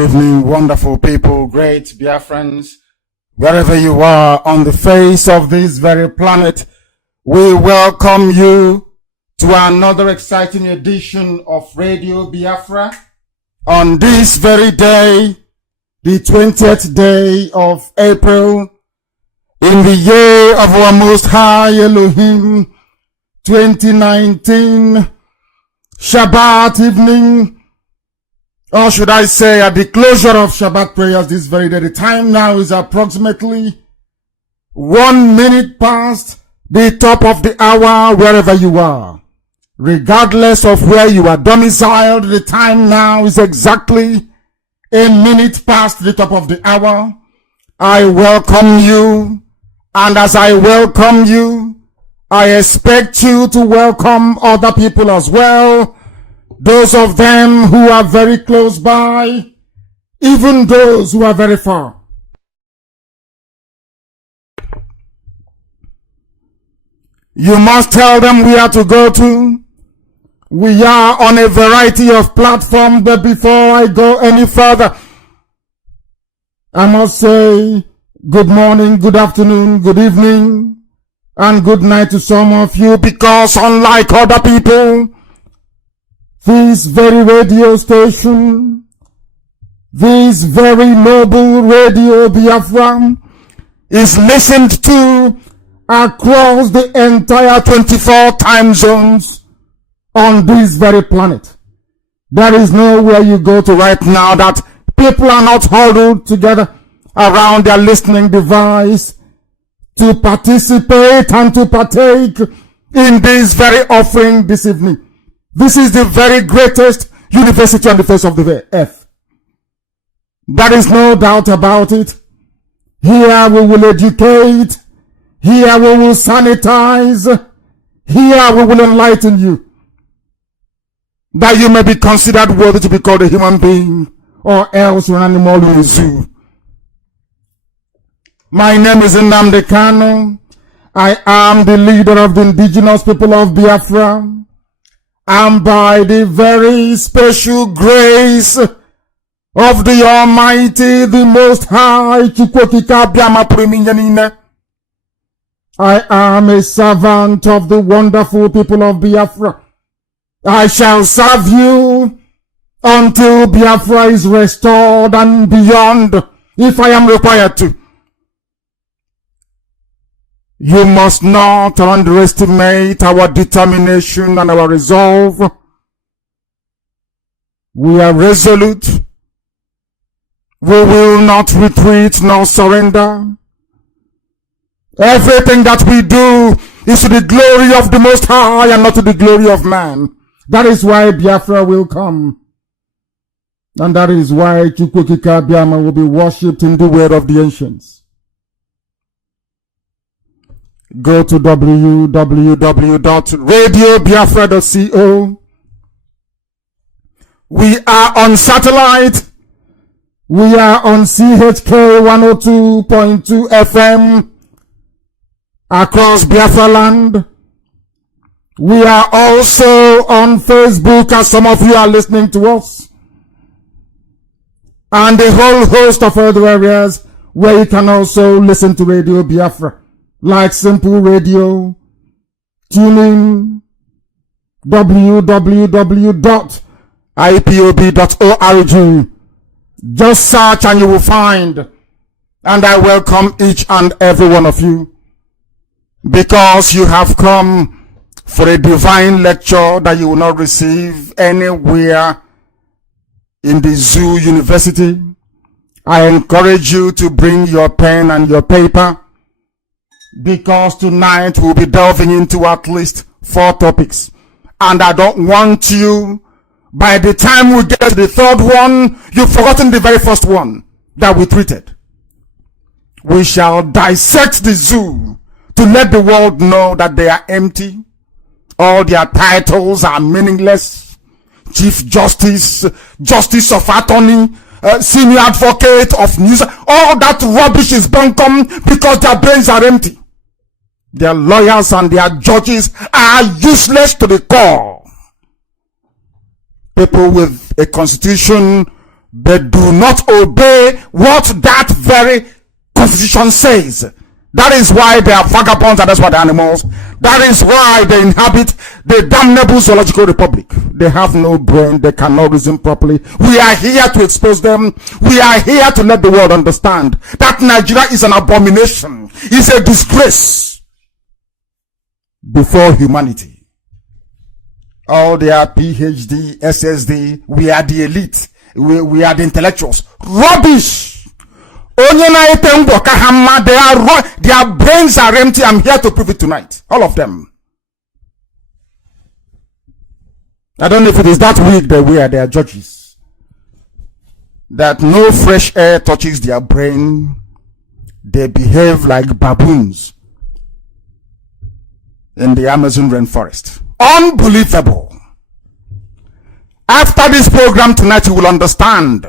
evening, wonderful people, great Biafrans, wherever you are on the face of this very planet. We welcome you to another exciting edition of Radio Biafra on this very day, the 20th day of April, in the year of our Most High Elohim, 2019, Shabbat evening, or should I say at the closure of Shabbat prayers this very day. The time now is approximately 1 minute past the top of the hour wherever you are. Regardless of where you are domiciled, the time now is exactly 1 minute past the top of the hour. I welcome you, and as I welcome you, I expect you to welcome other people as well. Those of them who are very close by, even those who are very far. You must tell them where to go to. We are on a variety of platforms, but before I go any further, I must say good morning, good afternoon, good evening, and good night to some of you, because unlike other people, this very radio station, this very noble Radio Biafra is listened to across the entire 24 time zones on this very planet. There is nowhere you go to right now that people are not huddled together around their listening device to participate and to partake in this very offering this evening. This is the very greatest university on the face of the earth. There is no doubt about it. Here we will educate. Here we will sanitize. Here we will enlighten you, that you may be considered worthy to be called a human being, or else an animal in a zoo. My name is Nnamdi Kanu. I am the leader of the Indigenous People of Biafra. And by the very special grace of the Almighty, the Most High, I am a servant of the wonderful people of Biafra. I shall serve you until Biafra is restored and beyond, if I am required to. You must not underestimate our determination and our resolve. We are resolute. We will not retreat nor surrender. Everything that we do is to the glory of the Most High and not to the glory of man. That is why Biafra will come. And that is why Chukwukika Biama will be worshipped in the way of the ancients. Go to www.radiobiafra.co. We are on satellite. We are on CHK 102.2 FM across Biafra land. We are also on Facebook, as some of you are listening to us, and a whole host of other areas where you can also listen to Radio Biafra, like Simple Radio, TuneIn, www.ipob.org. Just search and you will find. And I welcome each and every one of you, because you have come for a divine lecture that you will not receive anywhere in the zoo university. I encourage you to bring your pen and your paper, because tonight we'll be delving into at least 4 topics. And I don't want you, by the time we get to the third one, you've forgotten the very first one that we treated. We shall dissect the zoo to let the world know that they are empty. All their titles are meaningless. Chief Justice, Justice of Attorney, Senior Advocate of News, all that rubbish is bunkum because their brains are empty. Their lawyers and their judges are useless to the core. People with a constitution but do not obey what that very constitution says. That is why they are vagabonds and that's why they are animals. That is why they inhabit the damnable zoological republic. They have no brain. They cannot reason properly. We are here to expose them. We are here to let the world understand that Nigeria is an abomination. It's a disgrace before humanity. All their PhD, SSD, we are the elite. We are the intellectuals. Rubbish! Their brains are empty. I'm here to prove it tonight. All of them. I don't know if it is that weak that we are their judges. That no fresh air touches their brain. They behave like baboons in the Amazon rainforest. Unbelievable. After this program tonight, you will understand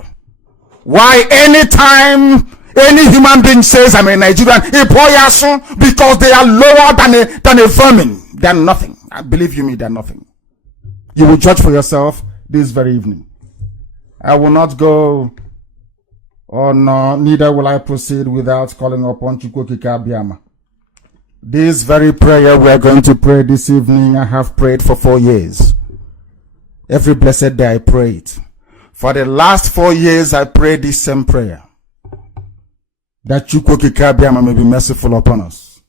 why anytime any human being says I'm a Nigerian, because they are lower than a vermin. They are nothing. Believe you me, they are nothing. You will judge for yourself this very evening. I will not go on, neither will I proceed without calling upon Chukwokika Abiyama. This very prayer we are going to pray this evening, I have prayed for 4 years. Every blessed day I pray it. For the last 4 years, I prayed this same prayer. That Chukwokika Abiyama may be merciful upon us.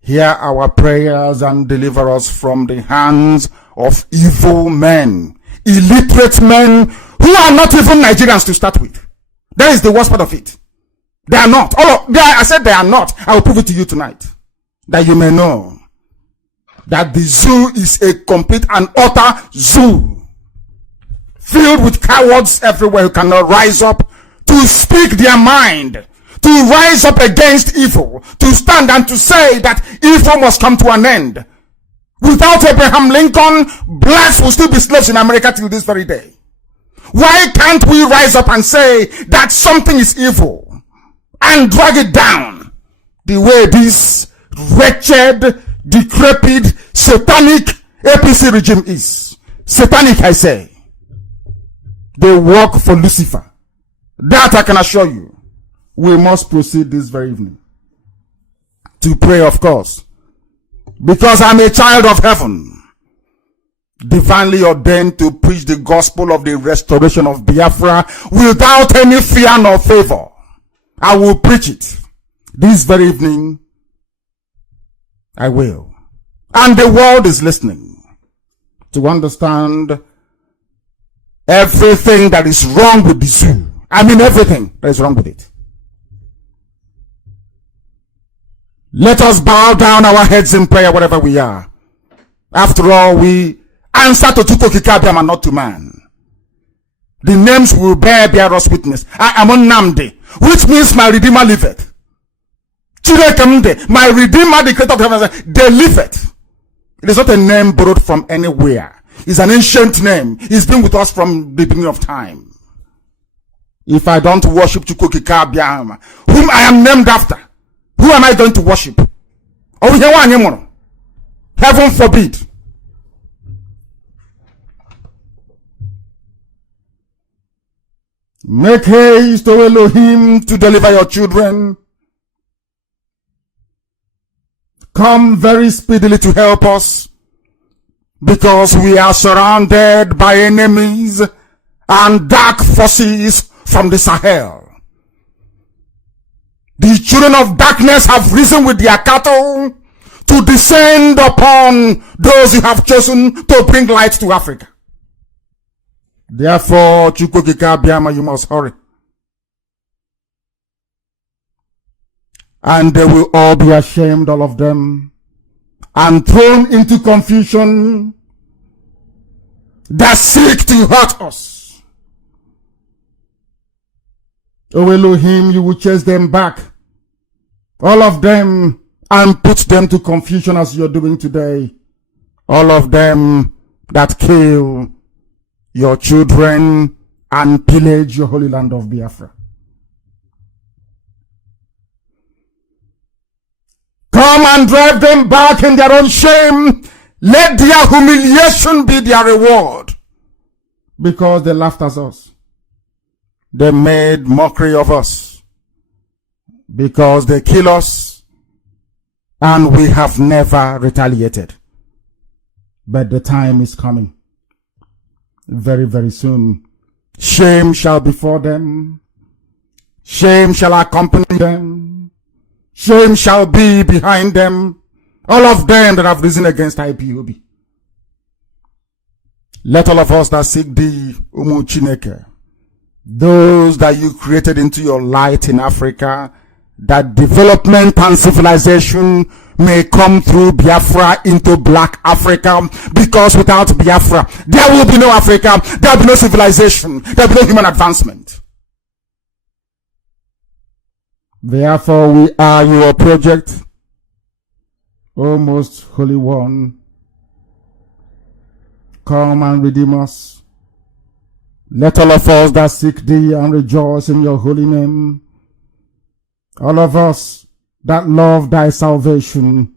Hear our prayers and deliver us from the hands of evil men, illiterate men who are not even Nigerians to start with. That is the worst part of it. They are not. I said they are not. I will prove it to you tonight. That you may know that the zoo is a complete and utter zoo. Filled with cowards everywhere who cannot rise up to speak their mind, to rise up against evil, to stand and to say that evil must come to an end. Without Abraham Lincoln, blacks will still be slaves in America till this very day. Why can't we rise up and say that something is evil and drag it down the way this wretched, decrepit, satanic APC regime is? Satanic, I say. They work for Lucifer. That I can assure you. We must proceed this very evening to pray, of course, because I'm a child of heaven, divinely ordained to preach the gospel of the restoration of Biafra without any fear nor favor. I will preach it this very evening. I will. And the world is listening to understand everything that is wrong with the zoo. I mean everything that is wrong with it. Let us bow down our heads in prayer wherever we are. After all, we answer to Chukwokika Abiyama and not to man. The names will bear us witness. I am Nnamdi, which means my Redeemer liveth. Chirekamde, my Redeemer, the Creator of heaven, they liveth. It is not a name borrowed from anywhere. It's an ancient name. It's been with us from the beginning of time. If I don't worship Chukwokika Abiyama, whom I am named after, who am I going to worship? Heaven forbid. Make haste, O Elohim, to deliver your children. Come very speedily to help us, because we are surrounded by enemies and dark forces from the Sahel. The children of darkness have risen with their cattle to descend upon those you have chosen to bring light to Africa. Therefore, Chukwokika Abiyama, you must hurry. And they will all be ashamed, all of them, and thrown into confusion that seek to hurt us. O Elohim, you will chase them back, all of them, and put them to confusion as you're doing today. All of them that kill your children and pillage your holy land of Biafra. Come and drive them back in their own shame. Let their humiliation be their reward, because they laughed at us. They made mockery of us because they kill us and we have never retaliated. But the time is coming. Very, very soon. Shame shall befall them. Shame shall accompany them. Shame shall be behind them. All of them that have risen against IPOB. Let all of us that seek thee, Umu Chineke, those that you created into your light in Africa, that development and civilization may come through Biafra into black Africa, because without Biafra, there will be no Africa, there will be no civilization, there will be no human advancement. Therefore, we are your project, O most holy one. Come and redeem us. Let all of us that seek thee and rejoice in your holy name, all of us that love thy salvation,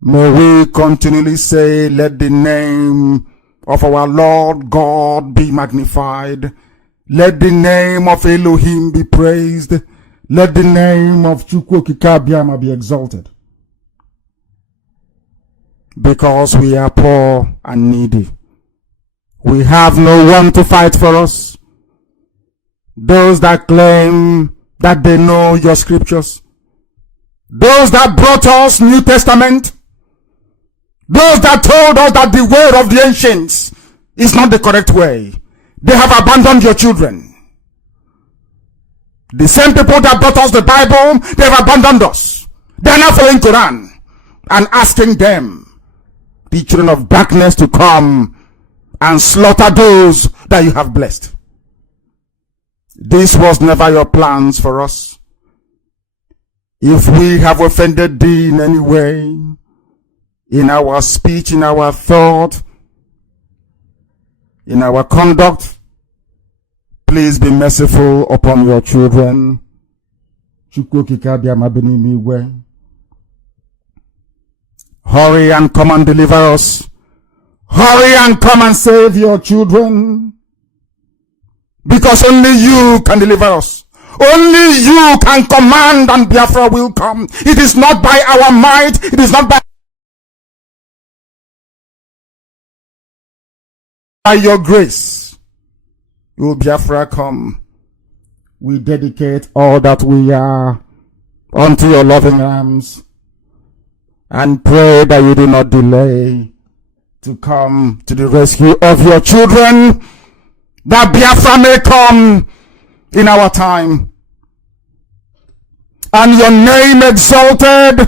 may we continually say, let the name of our Lord God be magnified. Let the name of Elohim be praised. Let the name of Chukwokika be exalted. Because we are poor and needy. We have no one to fight for us. Those that claim that they know your scriptures. Those that brought us New Testament. Those that told us that the way of the ancients is not the correct way. They have abandoned your children. The same people that brought us the Bible, they have abandoned us. They are now following Quran and asking them, the children of darkness, to come and slaughter those that you have blessed. This was never your plans for us. If we have offended thee in any way, in our speech, in our thought, in our conduct, please be merciful upon your children. Hurry and come and deliver us. Hurry and come and save your children. Because only you can deliver us. Only you can command and Biafra will come. It is not by our might. It is not by your grace. Will Biafra come? We dedicate all that we are unto your loving arms and pray that you do not delay to come to the rescue of your children, that Biafra may come in our time, and your name exalted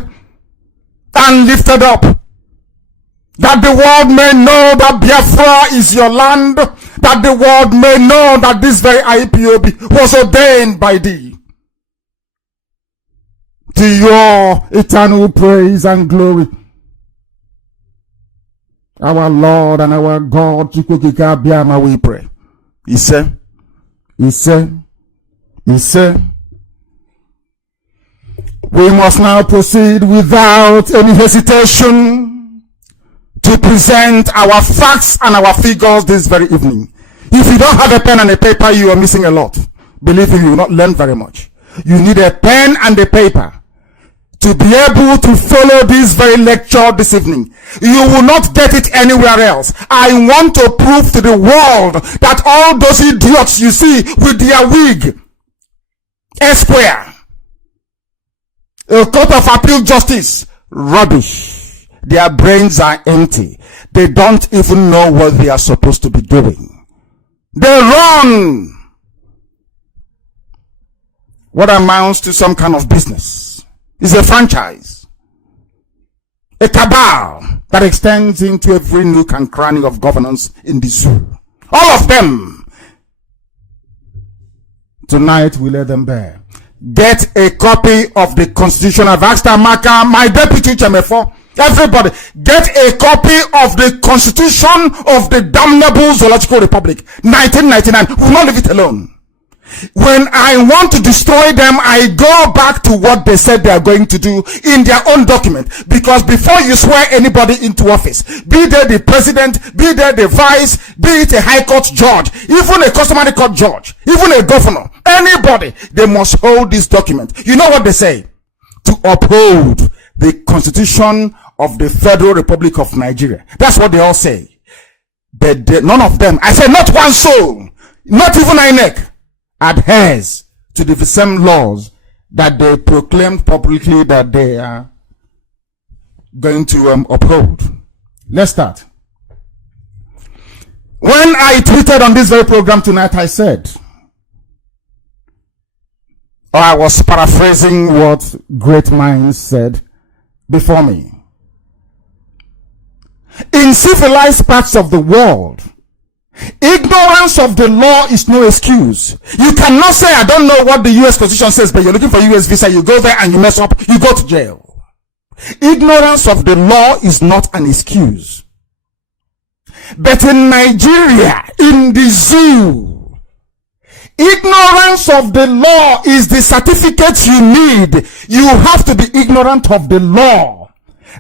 and lifted up, that the world may know that Biafra is your land, that the world may know that this very IPOB was ordained by thee. To your eternal praise and glory, our Lord and our God, Chukwukika Biama, we pray. He said, we must now proceed without any hesitation to present our facts and our figures this very evening. If you don't have a pen and a paper, you are missing a lot. Believe me, you will not learn very much. You need a pen and a paper to be able to follow this very lecture this evening. You will not get it anywhere else. I want to prove to the world that all those idiots you see with their wig, Esquire, a court of appeal justice, rubbish. Their brains are empty. They don't even know what they are supposed to be doing. They run what amounts to some kind of business. It's a franchise, a cabal that extends into every nook and cranny of governance in the zoo. All of them. Tonight we let them bear. Get a copy of the Constitution. I've asked Amaka, my deputy Chemefo, everybody, get a copy of the Constitution of the damnable Zoological Republic, 1999. We will not leave it alone. When I want to destroy them, I go back to what they said they are going to do in their own document. Because before you swear anybody into office, be they the president, be they the vice, be it a high court judge, even a customary court judge, even a governor, anybody, they must hold this document. You know what they say? To uphold the Constitution of the Federal Republic of Nigeria. That's what they all say. But none of them, I say not one soul, not even INEC, adheres to the same laws that they proclaimed publicly that they are going to uphold. Let's start. When I tweeted on this very program tonight, I said, or I was paraphrasing what great minds said before me. In civilized parts of the world, ignorance of the law is no excuse. You cannot say, I don't know what the US Constitution says, but you're looking for a US visa, you go there and you mess up, you go to jail. Ignorance of the law is not an excuse. But in Nigeria, in the zoo, ignorance of the law is the certificate you need. You have to be ignorant of the law.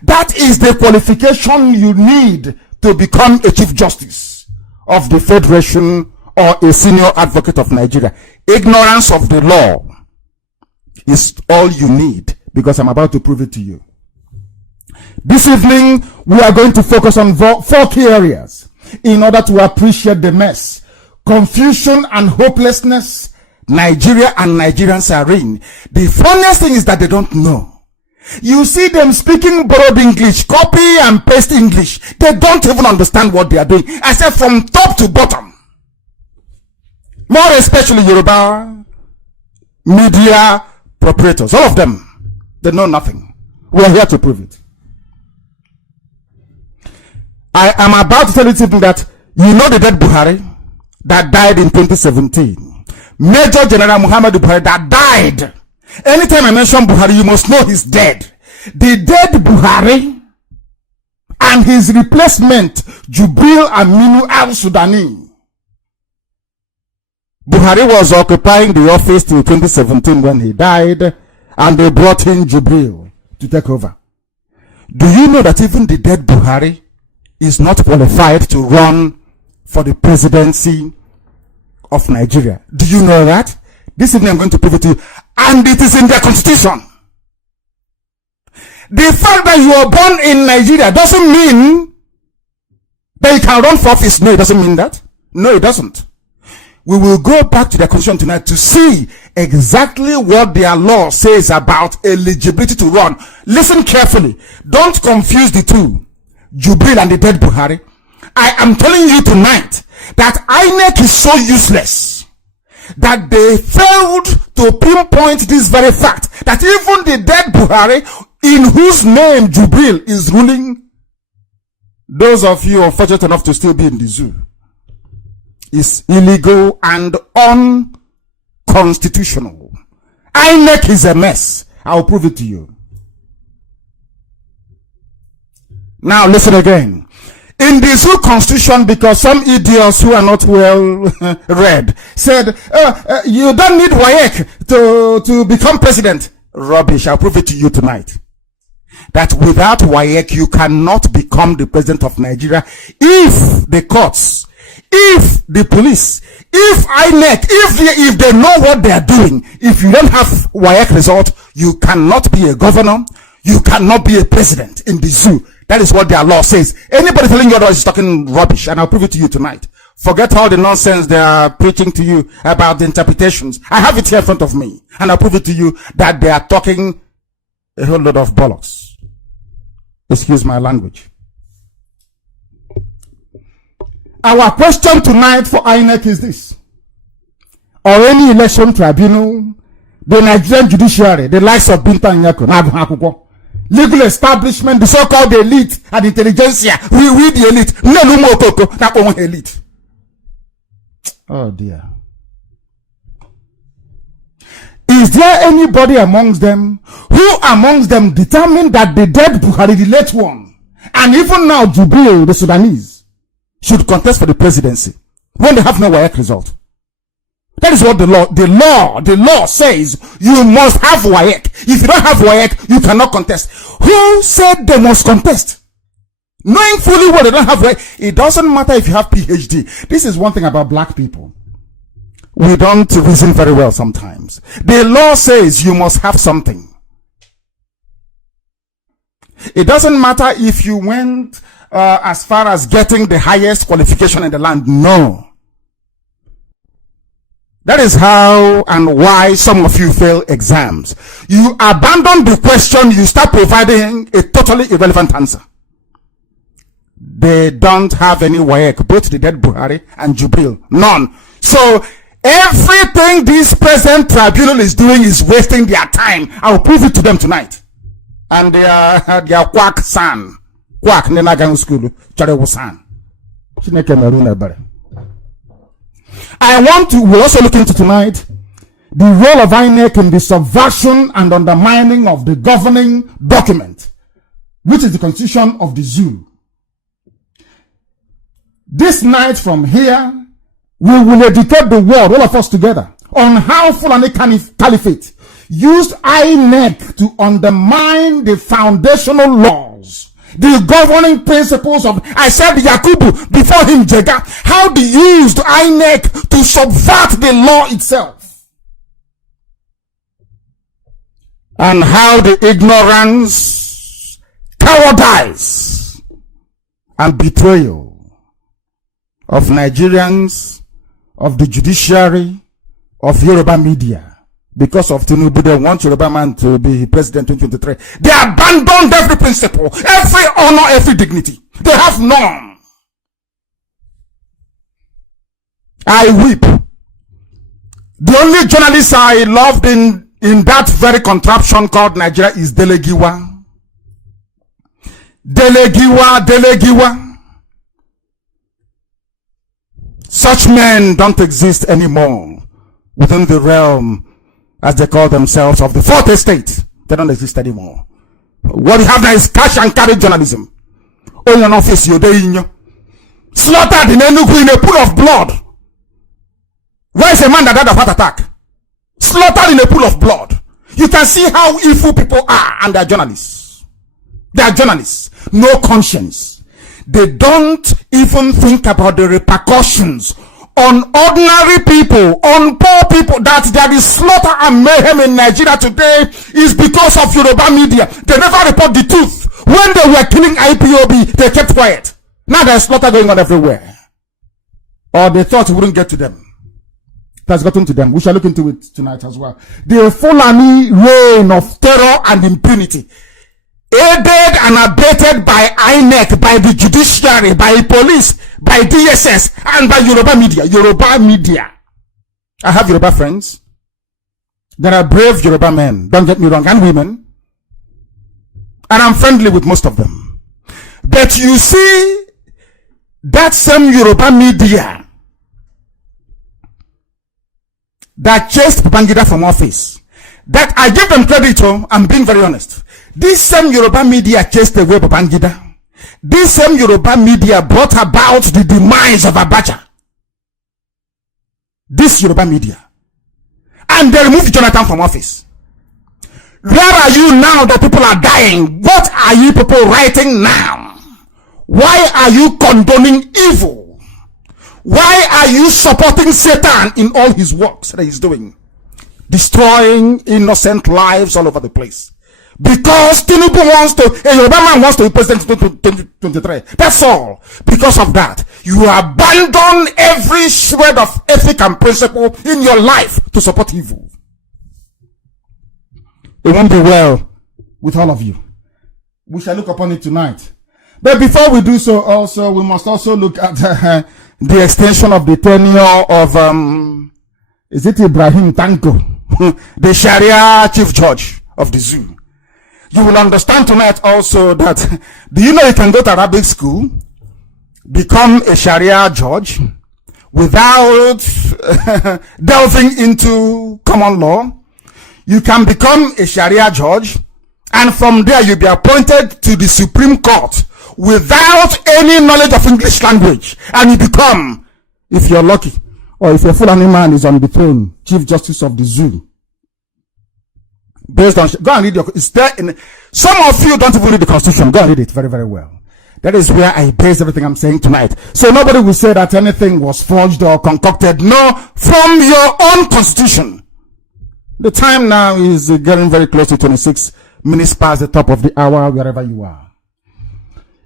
That is the qualification you need to become a Chief Justice of the Federation or a senior advocate of Nigeria. Ignorance of the law is all you need, because I'm about to prove it to you. This evening, we are going to focus on four key areas in order to appreciate the mess, confusion and hopelessness Nigeria and Nigerians are in. The funniest thing is that they don't know. You see them speaking borrowed English, copy and paste English. They don't even understand what they are doing. I said from top to bottom. More especially Yoruba media proprietors. All of them. They know nothing. We are here to prove it. I am about to tell you something that you know, the dead Buhari that died in 2017. Major General Muhammadu Buhari that died. Anytime I mention Buhari, you must know he's dead. The dead Buhari and his replacement, Jubril Aminu al-Sudani. Buhari was occupying the office till 2017 when he died, and they brought in Jubril to take over. Do you know that even the dead Buhari is not qualified to run for the presidency of Nigeria? Do you know that? This evening I'm going to prove it to you. And it is in their constitution. The fact that you are born in Nigeria doesn't mean that you can run for office. No, it doesn't mean that. No, it doesn't. We will go back to their constitution tonight to see exactly what their law says about eligibility to run. Listen carefully. Don't confuse the two. Jubril and the dead Buhari. I am telling you tonight that INEC is so useless that they failed to pinpoint this very fact, that even the dead Buhari, in whose name Jubril is ruling, those of you unfortunate enough to still be in the zoo, is illegal and unconstitutional. INEC is a mess. I'll prove it to you. Now listen again. In the zoo constitution, because some idiots who are not well read said, you don't need WAEC to become president. Rubbish. I'll prove it to you tonight. That without WAEC, you cannot become the president of Nigeria if the courts, if the police, if INEC, if they know what they are doing. If you don't have WAEC result, you cannot be a governor. You cannot be a president in the zoo. That is what their law says. Anybody telling you otherwise is talking rubbish, and I'll prove it to you tonight. Forget all the nonsense they are preaching to you about the interpretations. I have it here in front of me, and I'll prove it to you that they are talking a whole lot of bollocks. Excuse my language. Our question tonight for INEC is this: or any election tribunal, the Nigerian judiciary, the likes of Binta Nyako, legal establishment, the so-called elite and intelligentsia, we the elite. Oh dear. Is there anybody amongst them who amongst them determined that the dead Buhari, the late one, and even now Jubril, the Sudanese, should contest for the presidency when they have no WAEC result? That is what the law says. You must have WAEC. If you don't have WAEC, you cannot contest. Who said they must contest? Knowing fully well they don't have WAEC. It doesn't matter if you have PhD. This is one thing about black people. We don't reason very well sometimes. The law says you must have something. It doesn't matter if you went as far as getting the highest qualification in the land. No. That is how and why some of you fail exams. You abandon the question, you start providing a totally irrelevant answer. They don't have any WAEC, both the dead Buhari and Jubril. None. So, everything this present tribunal is doing is wasting their time. I'll prove it to them tonight. And they are quack san. Quack nenagang school. Charewu san. We'll also look into tonight the role of INEC in the subversion and undermining of the governing document, which is the constitution of the zoo. This night from here, we will educate the world, all of us together, on how Fulani Caliphate used INEC to undermine the foundational laws, the governing principles of, I said Yakubu, before him Jega, how they used INEC to subvert the law itself. And how the ignorance, cowardice, and betrayal of Nigerians, of the judiciary, of Yoruba media, because of Tinubu, they want Yoruba man to be president in 2023. They abandoned every principle, every honor, every dignity. They have none. I weep. The only journalist I loved in that very contraption called Nigeria is Delegiwa. Delegiwa. Such men don't exist anymore within the realm, as they call themselves, of the fourth estate. They don't exist anymore. What you have now is cash and carry journalism. All an office, you're slaughtered in Enugu in a pool of blood. Where is a man that died of heart attack? Slaughtered in a pool of blood. You can see how evil people are, and they are journalists. They are journalists. No conscience. They don't even think about the repercussions on ordinary people, on poor people. That there is slaughter and mayhem in Nigeria today is because of Yoruba media. They never report the truth. When they were killing IPOB, they kept quiet. Now there's slaughter going on everywhere. Or they thought it wouldn't get to them. It has gotten to them. We shall look into it tonight as well. The Fulani reign of terror and impunity, aided and abated by INEC, by the judiciary, by police, by DSS, and by Yoruba media. Yoruba media. I have Yoruba friends. There are brave Yoruba men, don't get me wrong, and women. And I'm friendly with most of them. But you see, that same Yoruba media that chased Babangida from office, that I give them credit, I'm being very honest. This same Yoruba media chased away Babangida. This same Yoruba media brought about the demise of Abacha. This Yoruba media. And they removed Jonathan from office. Where are you now that people are dying? What are you people writing now? Why are you condoning evil? Why are you supporting Satan in all his works that he's doing? Destroying innocent lives all over the place. Because Tinubu wants to, a Yoruba man wants to be president in 2023. That's all. Because of that, you abandon every shred of ethic and principle in your life to support evil. It won't be well with all of you. We shall look upon it tonight. But before we do so, also, we must also look at the extension of the tenure of, is it Ibrahim Tanko, the Sharia chief judge of the zoo. You will understand tonight also that, do you know you can go to Arabic school, become a Sharia judge, without delving into common law? You can become a Sharia judge, and from there you'll be appointed to the Supreme Court without any knowledge of English language, and you become, if you're lucky, or if a Fulani man is on the throne, Chief Justice of the Zoo. Based on, go and read it's there in, some of you don't even read the Constitution. Go and read it very, very well. That is where I base everything I'm saying tonight. So nobody will say that anything was forged or concocted. No, from your own Constitution. The time now is getting very close to 26 minutes past the top of the hour, wherever you are.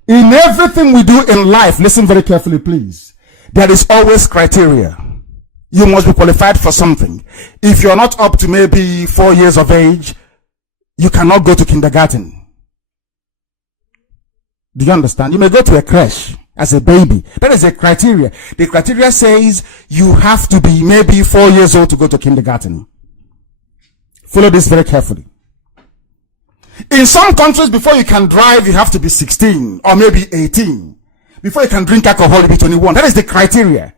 In everything we do in life, listen very carefully, please. There is always criteria. You must be qualified for something. If you're not up to maybe 4 years of age, you cannot go to kindergarten. Do you understand? You may go to a creche as a baby. That is a criteria. The criteria says you have to be maybe 4 years old to go to kindergarten. Follow this very carefully. In some countries, before you can drive, you have to be 16 or maybe 18. Before you can drink alcohol, you be 21. That is the criteria.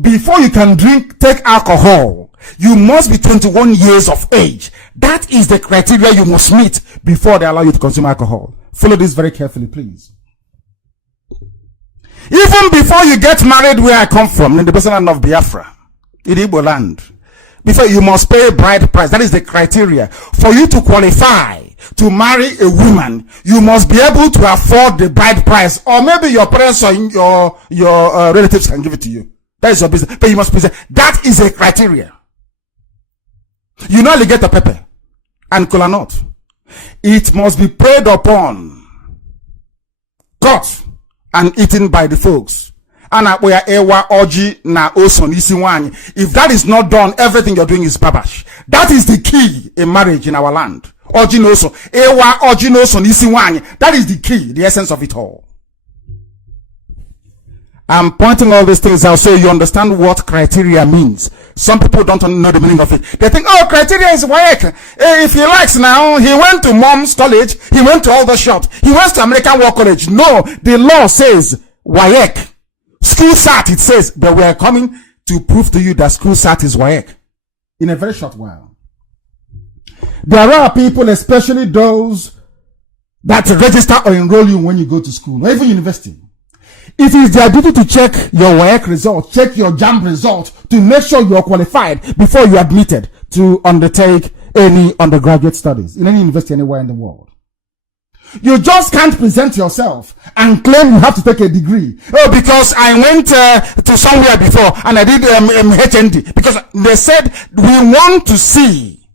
Before you can take alcohol, you must be 21 years of age. That is the criteria you must meet before they allow you to consume alcohol. Follow this very carefully, please. Even before you get married, where I come from, in the Biafran land of Biafra, in Igbo land, before you must pay a bride price. That is the criteria. For you to qualify to marry a woman, you must be able to afford the bride price, or maybe your parents or your relatives can give it to you. That is your business. But you must present. That is a criteria. You know, alligator pepper and kola nut. It must be preyed upon, caught, and eaten by the folks. If that is not done, everything you're doing is babash. That is the key in marriage in our land. That is the key, the essence of it all. I'm pointing all these things out so you understand what criteria means. Some people don't know the meaning of it. They think, oh, criteria is WAEC. If he likes now, he went to mom's college, he went to all the shops, he went to American War College. No, the law says WAEC. School SAT, it says, but we are coming to prove to you that school SAT is WAEC in a very short while. There are people, especially those that register or enroll you when you go to school, or even university. It is their duty to check your WAEC result, check your JAMB result, to make sure you are qualified before you are admitted to undertake any undergraduate studies in any university anywhere in the world. You just can't present yourself and claim you have to take a degree. Oh, because I went to somewhere before and I did HND. Because they said, we want to see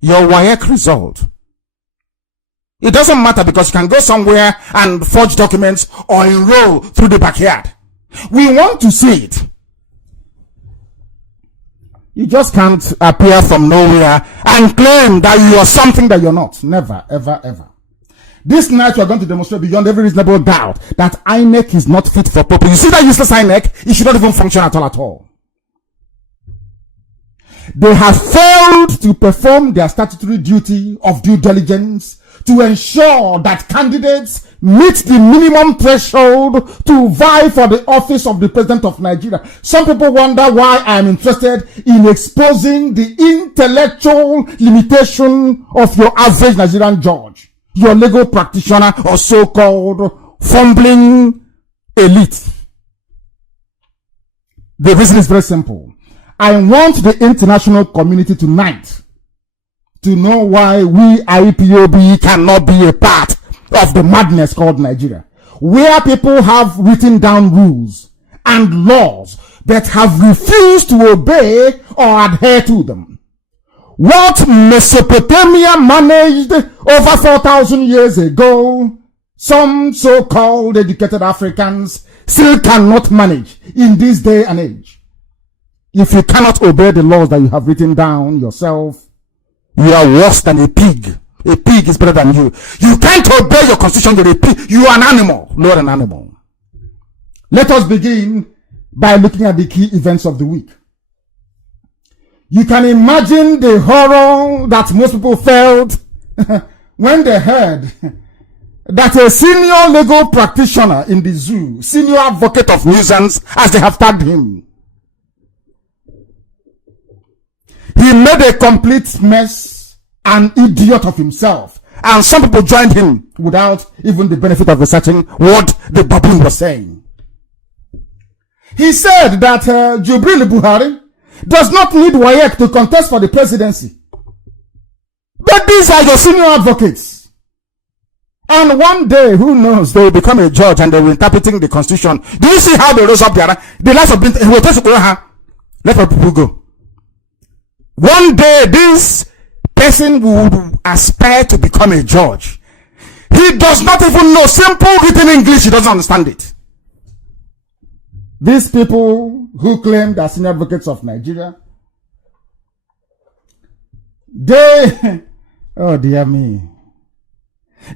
your WAEC result. It doesn't matter, because you can go somewhere and forge documents or enroll through the backyard. We want to see it. You just can't appear from nowhere and claim that you are something that you're not. Never, ever, ever. This night we are going to demonstrate beyond every reasonable doubt that INEC is not fit for purpose. You see that useless INEC? It should not even function at all. They have failed to perform their statutory duty of due diligence to ensure that candidates meet the minimum threshold to vie for the office of the President of Nigeria. Some people wonder why I'm interested in exposing the intellectual limitation of your average Nigerian judge, your legal practitioner, or so-called fumbling elite. The reason is very simple. I want the international community tonight to know why we IPOB cannot be a part of the madness called Nigeria, where people have written down rules and laws that have refused to obey or adhere to them. What Mesopotamia managed over 4,000 years ago, some so-called educated Africans still cannot manage in this day and age. If you cannot obey the laws that you have written down yourself, you are worse than a pig. A pig is better than you. You can't obey your constitution with a pig. You are an animal, not an animal. Let us begin by looking at the key events of the week. You can imagine the horror that most people felt when they heard that a senior legal practitioner in the zoo, senior advocate of nuisance, as they have tagged him, he made a complete mess, an idiot of himself. And some people joined him without even the benefit of researching what the baboon was saying. He said that Jubril Buhari does not need WAEC to contest for the presidency. But these are your senior advocates. And one day, who knows, they will become a judge and they will interpreting the constitution. Do you see how they rose up there? The lives of let people go. One day, this person will aspire to become a judge. He does not even know simple written English. He doesn't understand it. These people who claim they are senior advocates of Nigeria, they, oh dear me.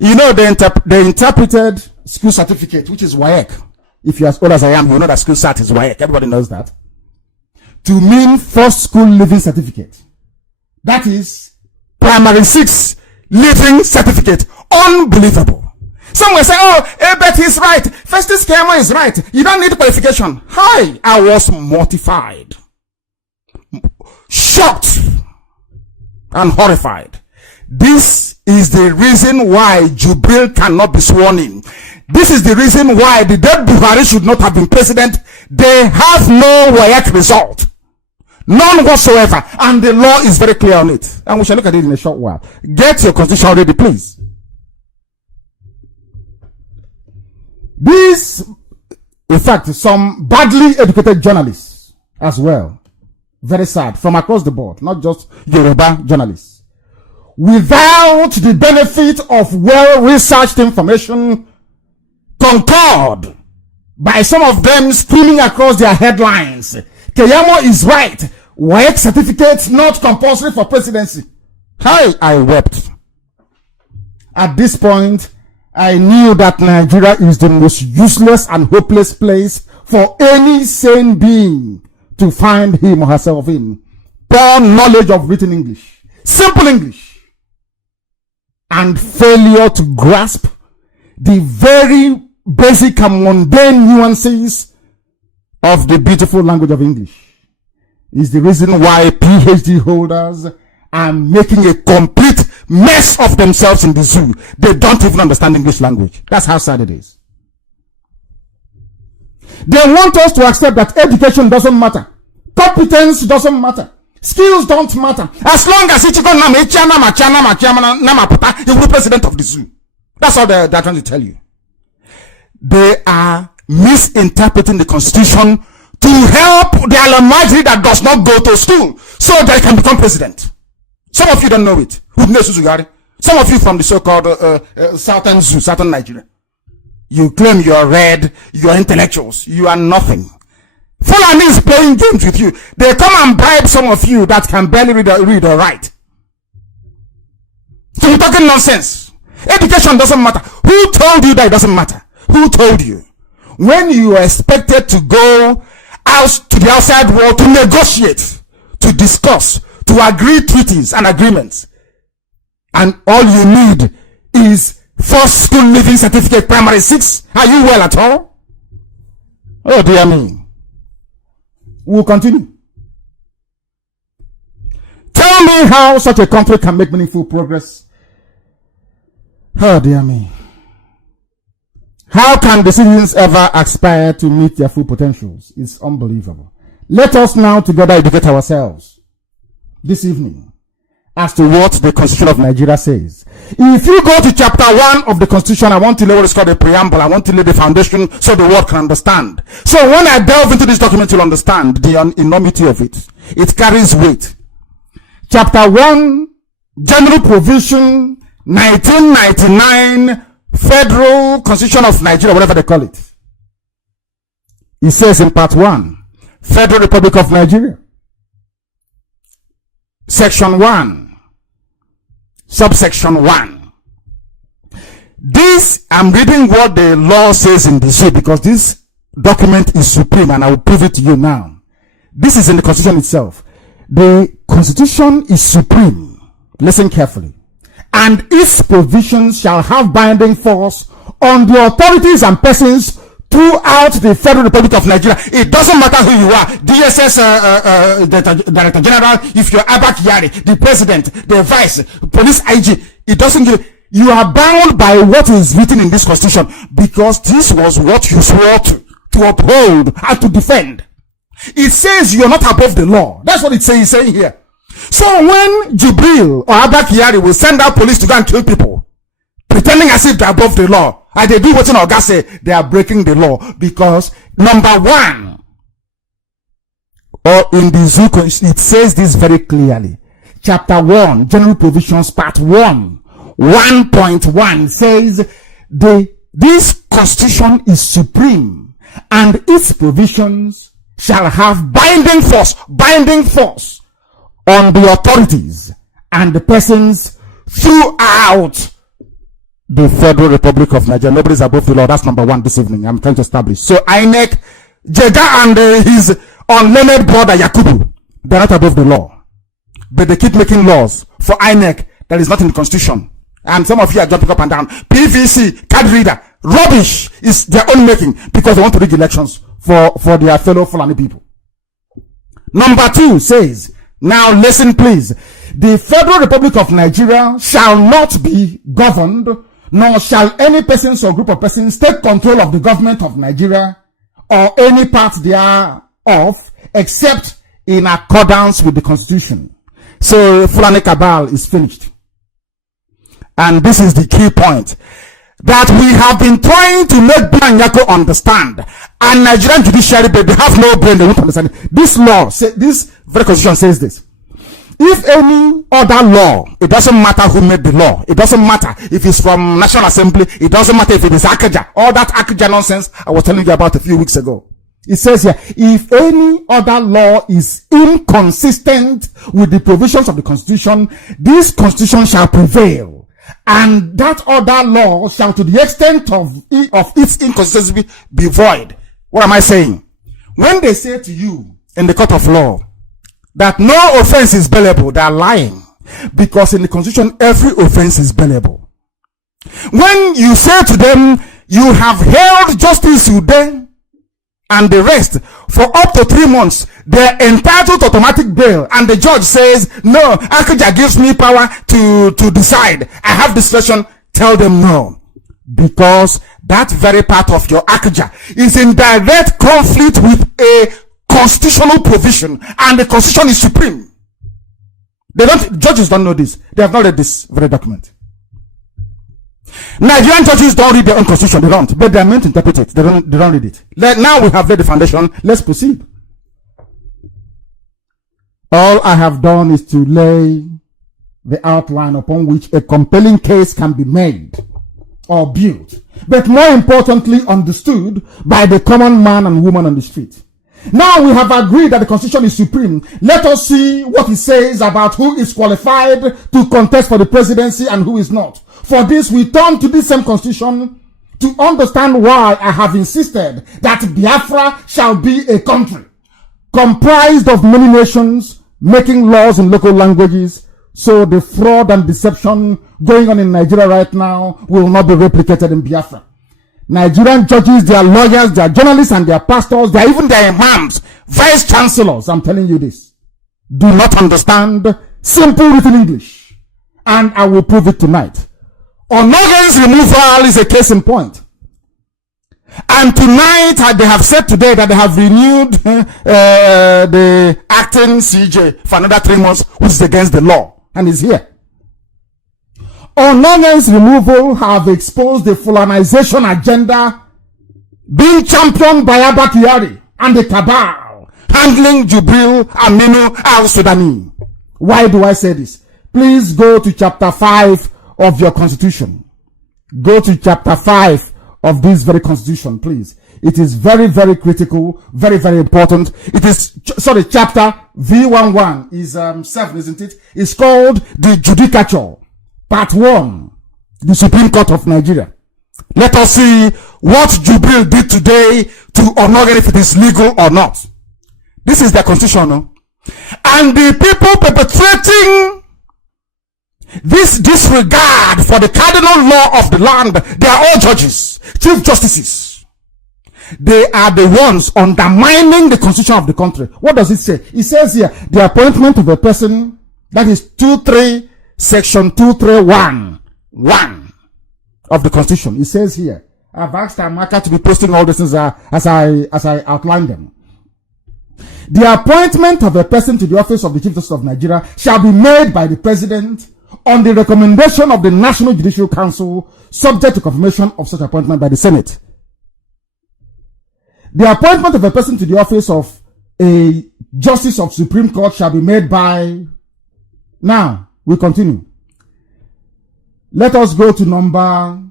You know, they interpreted school certificate, which is WAEC. If you're as old as I am, you know that school cert is WAEC. Everybody knows that. To mean first school living certificate. That is primary 6 living certificate. Unbelievable. Some will say, oh, but he's right. First schema is right. You don't need qualification. Hi, I was mortified, shocked, and horrified. This is the reason why Jubril cannot be sworn in. This is the reason why the dead Buhari should not have been president. They have no WAEC result. None whatsoever. And the law is very clear on it. And we shall look at it in a short while. Get your constitution ready, please. These, in fact, some badly educated journalists as well. Very sad. From across the board. Not just Yoruba journalists. Without the benefit of well-researched information, concurred by some of them screaming across their headlines. Keyamo is right. WAEC certificate not compulsory for presidency. Hi, I wept. At this point, I knew that Nigeria is the most useless and hopeless place for any sane being to find him or herself in. Poor knowledge of written English, simple English, and failure to grasp the very basic and mundane nuances of the beautiful language of English is the reason why PhD holders are making a complete mess of themselves in the zoo. They don't even understand English language. That's how sad it is. They want us to accept that education doesn't matter. Competence doesn't matter. Skills don't matter. As long as it's going to be president of the zoo. That's all they're trying to tell you. They are misinterpreting the constitution to help the almighty that does not go to school so they can become president. Some of you don't know it. Some of you from the so-called southern zoo, southern Nigeria. You claim you are read, you are intellectuals. You are nothing. Fulani is playing games with you. They come and bribe some of you that can barely read or write. So you're talking nonsense. Education doesn't matter. Who told you that it doesn't matter? Who told you? When you are expected to go out to the outside world to negotiate, to discuss, to agree treaties and agreements, and all you need is first school living certificate primary 6, are you well at all? Oh dear me. We'll continue. Tell me how such a country can make meaningful progress. Oh dear me. How can the citizens ever aspire to meet their full potentials? It's unbelievable. Let us now together educate ourselves this evening as to what the Constitution of Nigeria says. If you go to chapter 1 of the Constitution, I want to lay what is called a preamble. I want to lay the foundation so the world can understand. So when I delve into this document, you'll understand the enormity of it. It carries weight. Chapter 1, General Provision, 1999, Federal Constitution of Nigeria, whatever they call it. It says in part 1, Federal Republic of Nigeria. Section 1, subsection 1. This, I'm reading what the law says in the zoo because this document is supreme and I will prove it to you now. This is in the Constitution itself. The Constitution is supreme. Listen carefully. And its provisions shall have binding force on the authorities and persons throughout the Federal Republic of Nigeria. It doesn't matter who you are. DSS Director General, if you're Abak Yari, the President, the Vice, Police IG, it doesn't give. You are bound by what is written in this Constitution because this was what you swore to to uphold, and to defend. It says you're not above the law. That's what it's saying here. So when Jubril or Abba Kyari will send out police to go and kill people, pretending as if they're above the law, and they do what Oga say, they are breaking the law. Because number one, or in the Zoo, it says this very clearly. Chapter 1, General Provisions, Part 1, 1.1 says, this constitution is supreme, and its provisions shall have binding force on the authorities and the persons throughout the Federal Republic of Nigeria. Nobody's above the law. That's number one this evening. I'm trying to establish. So INEC, Jega and his unlearned brother Yakubu, they're not above the law. But they keep making laws for INEC that is not in the constitution. And some of you are jumping up and down. PVC, card reader, rubbish is their own making because they want to rig elections for their fellow Fulani people. Number 2 says, now listen please, the Federal Republic of Nigeria shall not be governed, nor shall any persons or group of persons take control of the government of Nigeria or any part thereof, except in accordance with the Constitution. So Fulani Cabal is finished. And this is the key point that we have been trying to make Banyako understand. And Nigerian judiciary, but they have no brain, they won't understand it. This law, this very constitution says this. If any other law, it doesn't matter who made the law. It doesn't matter if it's from National Assembly. It doesn't matter if it is Akaja. All that Akaja nonsense I was telling you about a few weeks ago. It says here, if any other law is inconsistent with the provisions of the Constitution, this Constitution shall prevail. And that other law shall, to the extent of its inconsistency, be void. What am I saying? When they say to you in the court of law that no offense is bailable, they are lying. Because in the Constitution, every offense is bailable. When you say to them, you have held Justice Ude and the rest for up to 3 months, they're entitled to automatic bail, and the judge says, no, Akaja gives me power to decide. I have discretion. Tell them no. Because that very part of your Akaja is in direct conflict with a constitutional provision, and the Constitution is supreme. Judges don't know this. They have not read this very document. Nigerian judges don't read their own constitution. They don't, but they are meant to interpret it. They don't read it. Now we have laid the foundation. Let's proceed. All I have done is to lay the outline upon which a compelling case can be made or built, but more importantly understood by the common man and woman on the street. Now we have agreed that the Constitution is supreme. Let us see what it says about who is qualified to contest for the presidency and who is not. For this, we turn to this same Constitution to understand why I have insisted that Biafra shall be a country comprised of many nations making laws in local languages, so the fraud and deception going on in Nigeria right now will not be replicated in Biafra. Nigerian judges, their lawyers, their journalists, and their pastors, even their imams, vice chancellors, I'm telling you this, do not understand simple written English. And I will prove it tonight. Onogen's removal is a case in point. And tonight, they have said today that they have renewed the acting CJ for another 3 months, which is against the law, and is here. Onogen's removal have exposed the Fulanization agenda being championed by Abba Kyari and the cabal handling Jubril Aminu al-Sudani. Why do I say this? Please go to chapter 5 of your constitution. Go to chapter 5 of this very constitution, please. It is very, very critical, very, very important. It is, chapter V11 is 7, isn't it? It's called the Judicature, Part 1, the Supreme Court of Nigeria. Let us see what Jubril did today to Onogen, if it is legal or not. This is their constitution, no? And the people perpetrating this disregard for the cardinal law of the land, they are all judges, chief justices. They are the ones undermining the constitution of the country. What does it say? It says here, the appointment of a person, that is 23, section 231, 1 of the constitution. It says here, I've asked Amaka to be posting all these things as I outlined them. The appointment of a person to the office of the Chief Justice of Nigeria shall be made by the President on the recommendation of the National Judicial Council, subject to confirmation of such appointment by the Senate. The appointment of a person to the office of a Justice of Supreme Court shall be made by... Now, we continue. Let us go to number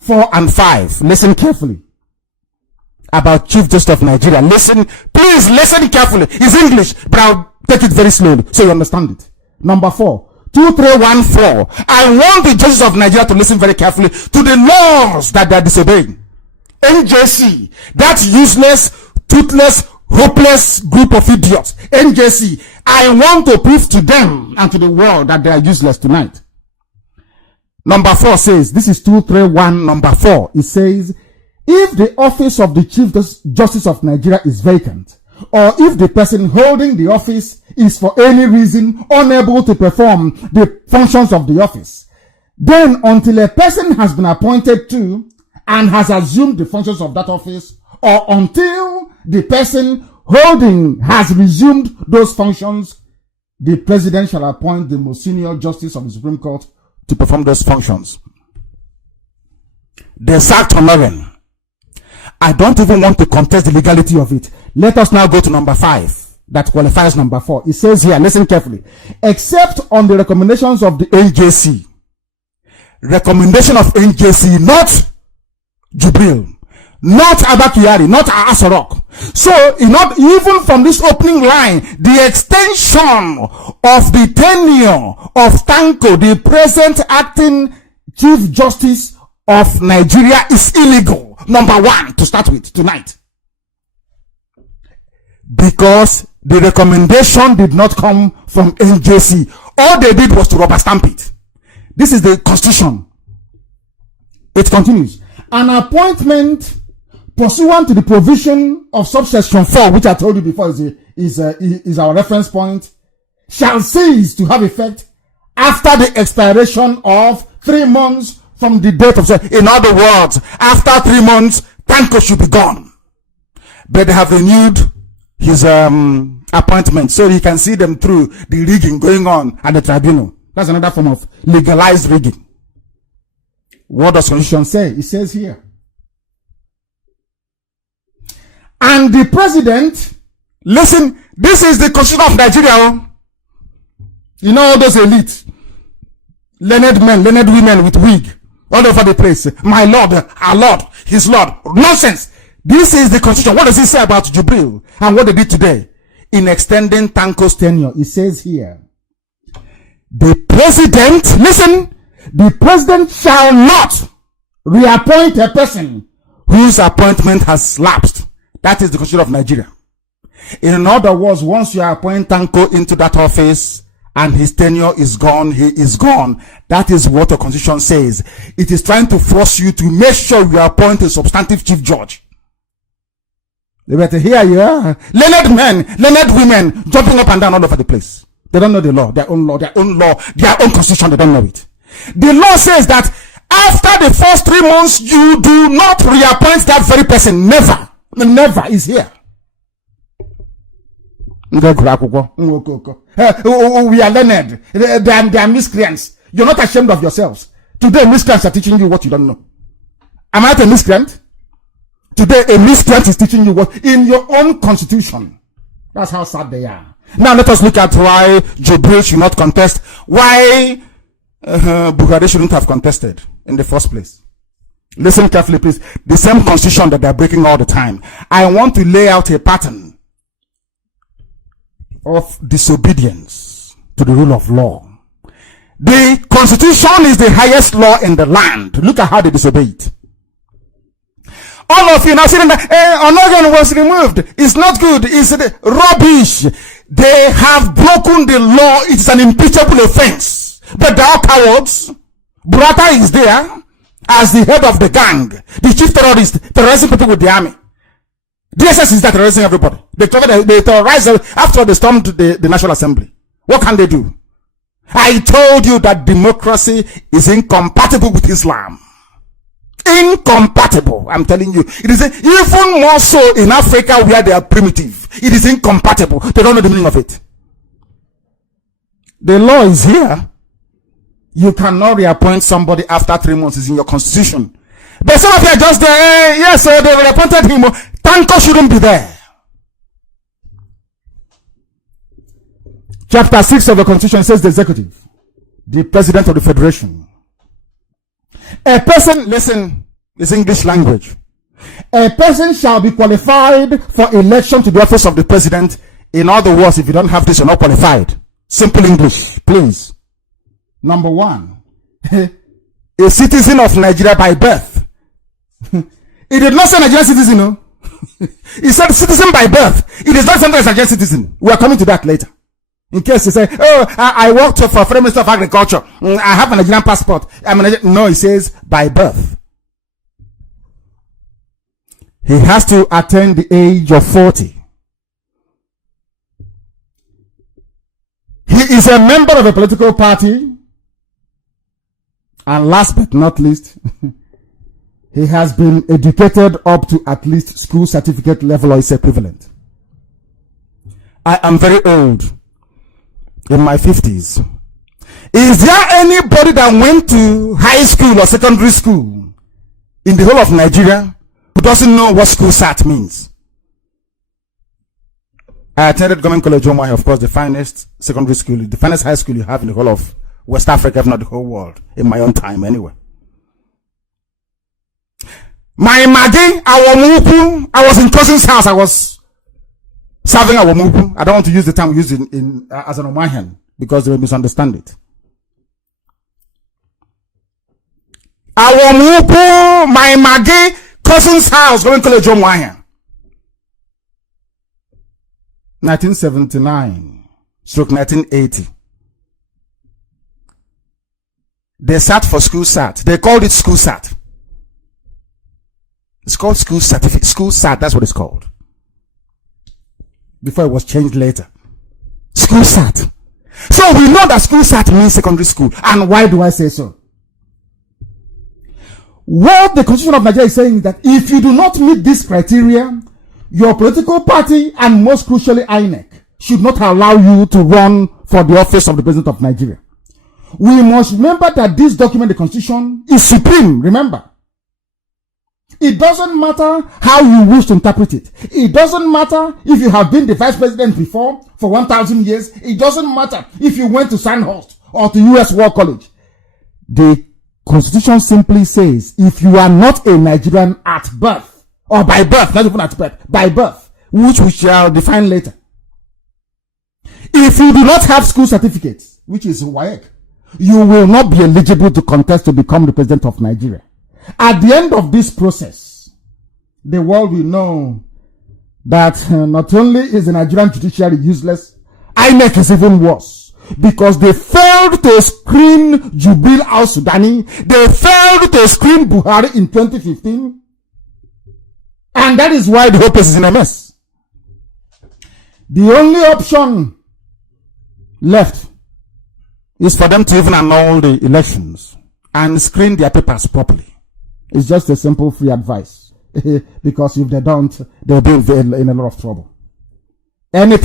4 and 5. Listen carefully. About Chief Justice of Nigeria. Listen, please listen carefully. It's English, but I'll take it very slowly so you understand it. Number 4. 2314. I want the Justice of Nigeria to listen very carefully to the laws that they are disobeying. NJC, that useless, toothless, hopeless group of idiots. NJC, I want to prove to them and to the world that they are useless tonight. Number 4 says, this is 231 number 4. It says, if the office of the Chief Justice of Nigeria is vacant, or if the person holding the office is for any reason unable to perform the functions of the office, then until a person has been appointed to and has assumed the functions of that office, or until the person holding has resumed those functions, the President shall appoint the most senior Justice of the Supreme Court to perform those functions. They sacked Honorable. I don't even want to contest the legality of it. Let us now go to number 5 that qualifies number 4. It says here, listen carefully, except on the recommendations of the NJC. Recommendation of NJC, not Jubril, not Abakiyari, not Asorok. So, even from this opening line, the extension of the tenure of Tanko, the present acting Chief Justice of Nigeria, is illegal. Number 1, to start with tonight. Because the recommendation did not come from NJC. All they did was to rubber stamp it. This is the Constitution. It continues. An appointment pursuant to the provision of subsection 4, which I told you before is our reference point, shall cease to have effect after the expiration of 3 months from the date of... In other words, after 3 months, Tanko should be gone. But they have renewed his appointment so he can see them through the rigging going on at the tribunal. That's another form of legalized rigging. What does Constitution say? It says here, and the President, listen, this is the Constitution of Nigeria. You know all those elite, learned men, learned women with wig all over the place. My Lord, our Lord, his Lord. Nonsense. This is the Constitution. What does it say about Jubril and what they did today? In extending Tanko's tenure, it says here, the President, listen, the President shall not reappoint a person whose appointment has lapsed. That is the Constitution of Nigeria. In other words, once you appoint Tanko into that office and his tenure is gone, he is gone. That is what the Constitution says. It is trying to force you to make sure you appoint a substantive chief judge. They better hear you are. Learned men, learned women jumping up and down all over the place. They don't know the law, their own law, their own constitution, they don't know it. The law says that after the first 3 months, you do not reappoint that very person. Never. Never is here. We are learned. They are miscreants. You're not ashamed of yourselves. Today, miscreants are teaching you what you don't know. Am I not a miscreant? Today, a miscreant is teaching you what in your own constitution. That's how sad they are. Now, let us look at why Jubril should not contest. Why Buhari shouldn't have contested in the first place. Listen carefully, please. The same constitution that they're breaking all the time. I want to lay out a pattern of disobedience to the rule of law. The constitution is the highest law in the land. Look at how they disobey it. All of you now saying that Onogan was removed. It's not good. It's rubbish. They have broken the law. It's an impeachable offense. But they are cowards. Burata is there as the head of the gang, the chief terrorist, terrorizing people with the army. DSS is there terrorizing everybody. They terrorize after they stormed the National Assembly. What can they do? I told you that democracy is incompatible with Islam. incompatible. I'm telling you. It is even more so in Africa where they are primitive. It is incompatible. They don't know the meaning of it. The law is here. You cannot reappoint somebody after 3 months. It's in your constitution. But some of you are just there. Yes, they reappointed him. Tanko shouldn't be there. Chapter 6 of the Constitution says the executive, the president of the federation. A person, listen, this English language. A person shall be qualified for election to the office of the president. In other words, if you don't have this, you're not qualified. Simple English, please. Number one, a citizen of Nigeria by birth. It did not say Nigerian citizen, no. It said citizen by birth. It is not something as Nigerian citizen. We are coming to that later. In case you say, oh, I worked for Foreign Minister of Agriculture. I have a Nigerian passport. No, it says by birth. He has to attain the age of 40. He is a member of a political party. And last but not least, he has been educated up to at least school certificate level or its equivalent. I am very old. In my 50s. Is there anybody that went to high school or secondary school in the whole of Nigeria who doesn't know what school sat means? I attended Government College Omai, of course, the finest secondary school, the finest high school you have in the whole of West Africa, if not the whole world, in my own time anyway. My Magi, Awamuku, I was in cousin's house, I was serving Awamuku. I don't want to use the term used as an Omahian because they will misunderstand it. Awamuku, my Magi, cousin's house, going to College Omahian. 1979/1980. They sat for school sat. They called it school sat. It's called school certificate. School sat, that's what it's called. Before it was changed later. School sat. So we know that school sat means secondary school. And why do I say so? What the Constitution of Nigeria is saying is that if you do not meet this criteria, your political party and most crucially INEC should not allow you to run for the office of the President of Nigeria. We must remember that this document, the Constitution, is supreme, remember. It doesn't matter how you wish to interpret it. It doesn't matter if you have been the vice president before for 1,000 years. It doesn't matter if you went to Sandhurst or to US War College. The Constitution simply says if you are not a Nigerian at birth, or by birth, not even at birth, by birth, which we shall define later. If you do not have school certificates, which is WAEC, you will not be eligible to contest to become the president of Nigeria. At the end of this process, the world will know that not only is the Nigerian judiciary useless, INEC is even worse. Because they failed to screen Jubil al-Sudani, they failed to screen Buhari in 2015, and that is why the whole place is in a mess. The only option left is for them to even annul the elections and screen their papers properly. It's just a simple free advice. Because if they don't, they'll be in a lot of trouble. Any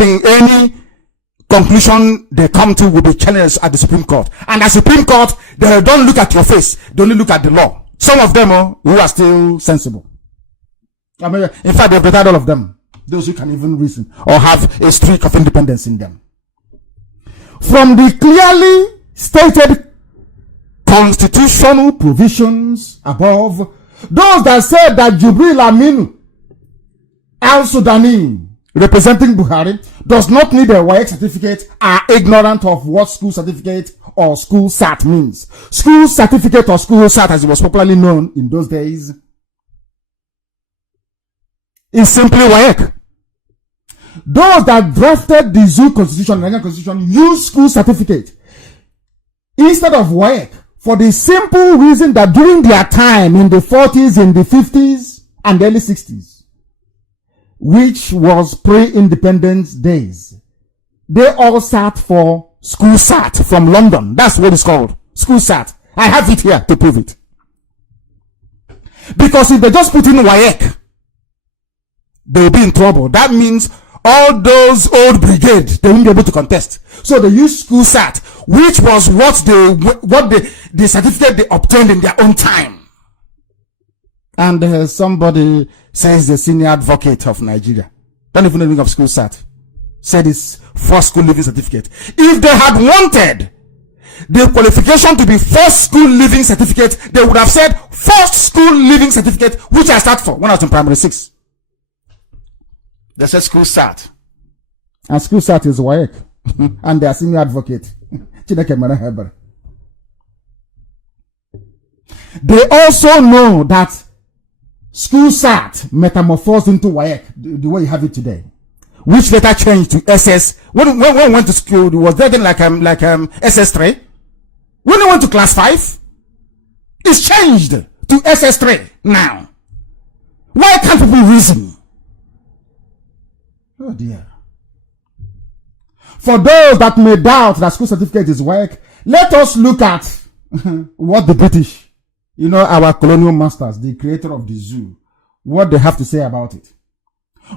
conclusion they come to will be challenged at the Supreme Court. And the Supreme Court, they don't look at your face. They only look at the law. Some of them who are still sensible. I mean, in fact, they've retired all of them. Those who can even reason or have a streak of independence in them. From the clearly stated constitutional provisions above, those that said that Jubril Aminu al-Sudani representing Buhari does not need a WAEC certificate are ignorant of what school certificate or school sat means. School certificate or school sat, as it was popularly known in those days, is simply WAEC. Those that drafted the Zoo Constitution, the Nigerian Constitution, used school certificate instead of WAEC for the simple reason that during their time in the 40s, in the 50s, and early 60s, which was pre-independence days, they all sat for school sat from London. That's what it's called. School sat. I have it here to prove it. Because if they just put in WAEC, they will be in trouble. That means all those old brigades, they won't be able to contest. So they use school sat, which was the certificate they obtained in their own time. And somebody says the senior advocate of Nigeria, don't even think of school sat, said it's first school living certificate. If they had wanted the qualification to be first school living certificate, they would have said first school living certificate, which I start for when I was in primary 6. They said school sat. And school sat is WAEC. And their senior advocate. They also know that school sat metamorphosed into WAEC, the way you have it today, which later changed to SS. When we went to school, it was there then like SS3. When we went to class 5, it's changed to SS3 now. Why can't people reason? Oh dear. For those that may doubt that school certificate is WAEC, let us look at what the British, our colonial masters, the creator of the zoo, what they have to say about it.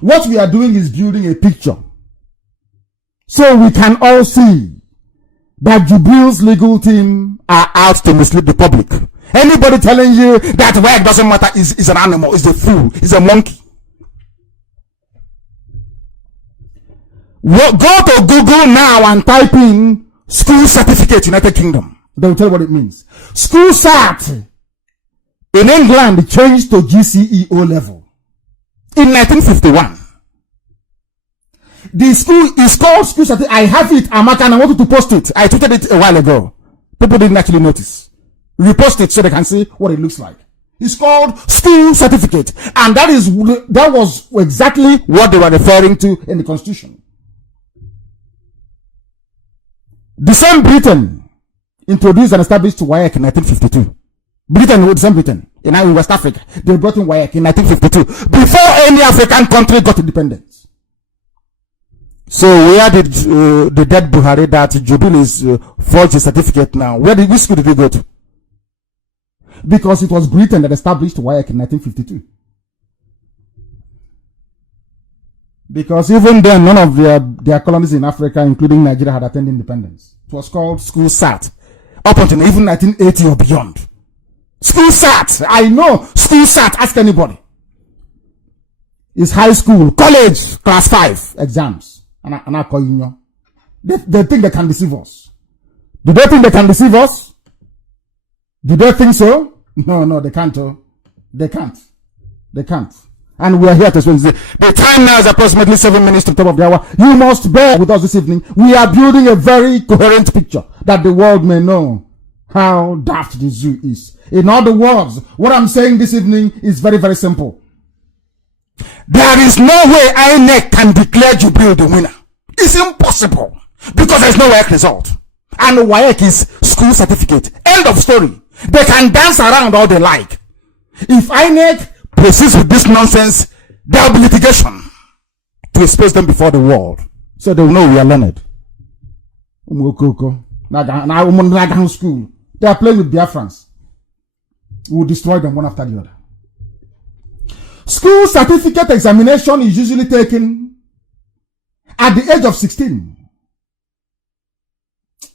What we are doing is building a picture so we can all see that Jubril's legal team are out to mislead the public. Anybody telling you that WAEC doesn't matter is an animal, is a fool, is a monkey. Go to Google now and type in school certificate United Kingdom. They will tell you what it means. School cert in England changed to GCE O level in 1951. The school is called school certificate. I have it, Amaka, and I wanted to post it. I tweeted it a while ago. People didn't actually notice. Repost it so they can see what it looks like. It's called school certificate, and that was exactly what they were referring to in the Constitution. The same Britain introduced and established WAEC in 1952. The same Britain, in West Africa, they brought in WAEC in 1952, before any African country got independence. So where did the dead Buhari that Jubil is forged a certificate now? Which school did he go to? Because it was Britain that established WAEC in 1952. Because even then, none of their colonies in Africa, including Nigeria, had attained independence. It was called school sat. Up until even 1980 or beyond. School sat. I know school sat. Ask anybody. It's high school, college, class 5 exams. And I call you. They think they can deceive us. Do they think they can deceive us? Do they think so? No, they can't. They can't. They can't. And we are here to explain. The time now is approximately 7 minutes to the top of the hour. You must bear with us this evening. We are building a very coherent picture that the world may know how daft the zoo is. In other words, what I'm saying this evening is very, very simple. There is no way INEC can declare Jubil the winner. It's impossible. Because there's no WAEC result. And WAEC is school certificate. End of story. They can dance around all they like. If INEC proceeds with this nonsense, there will be litigation to expose them before the world. So they will know we are learned. School. They are playing with Biafrans. We will destroy them one after the other. School certificate examination is usually taken at the age of 16.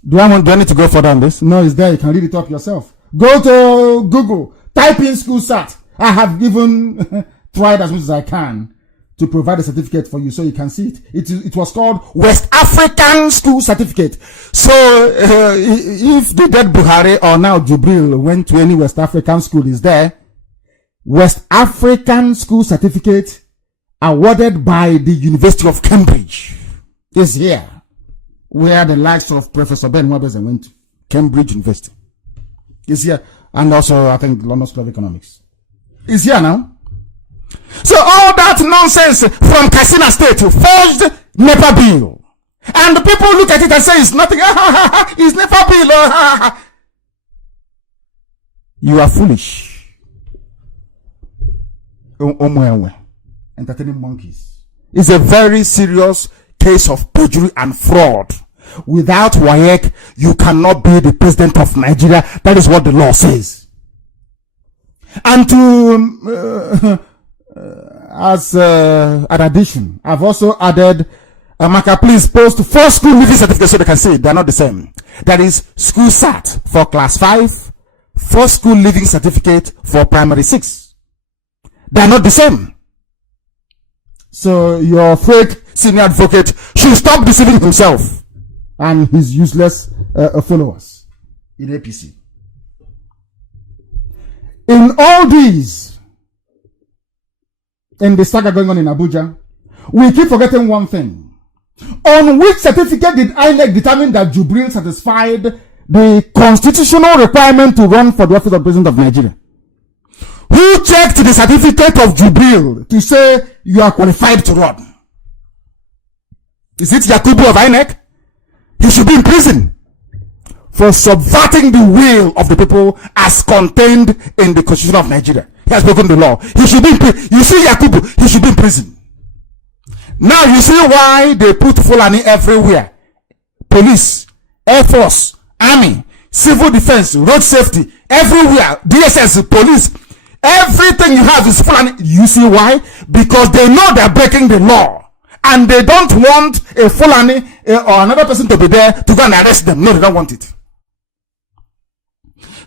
Do I need to go further on this? No, it's there. You can read it up yourself. Go to Google. Type in school cert. I have even tried as much as I can to provide a certificate for you so you can see it. It was called West African School Certificate. So if the dead Buhari or now Jubril went to any West African school, is there. West African School Certificate awarded by the University of Cambridge is here, where the likes of Professor Ben Webber went to. Cambridge University is here, and also I think London School of Economics is here now. So all that nonsense from Katsina State forged NEPA bill, and the people look at it and say it's nothing. It's NEPA bill. You are foolish. Entertaining monkeys. It's a very serious case of perjury and fraud. Without WAEC, you cannot be the president of Nigeria. That is what the law says. And to, as an addition, I've also added, Amaka, please post 4 school living certificates so they can see it. They're not the same. That is school SAT for class 5, 4 school living certificate for primary 6. They're not the same. So your fake senior advocate should stop deceiving himself and his useless followers in APC. In all these, in the saga going on in Abuja, we keep forgetting one thing. On which certificate did INEC determine that Jubril satisfied the constitutional requirement to run for the office of President of Nigeria? Who checked the certificate of Jubril to say you are qualified to run? Is it Yakubu of INEC? He should be in prison for subverting the will of the people as contained in the Constitution of Nigeria. He has broken the law. He should be in prison. You see Yakubu, he should be in prison. Now you see why they put Fulani everywhere. Police, Air Force, Army, Civil Defense, Road Safety, everywhere. DSS, police, everything you have is Fulani. You see why? Because they know they're breaking the law. And they don't want a Fulani or another person to be there to go and arrest them. No, they don't want it.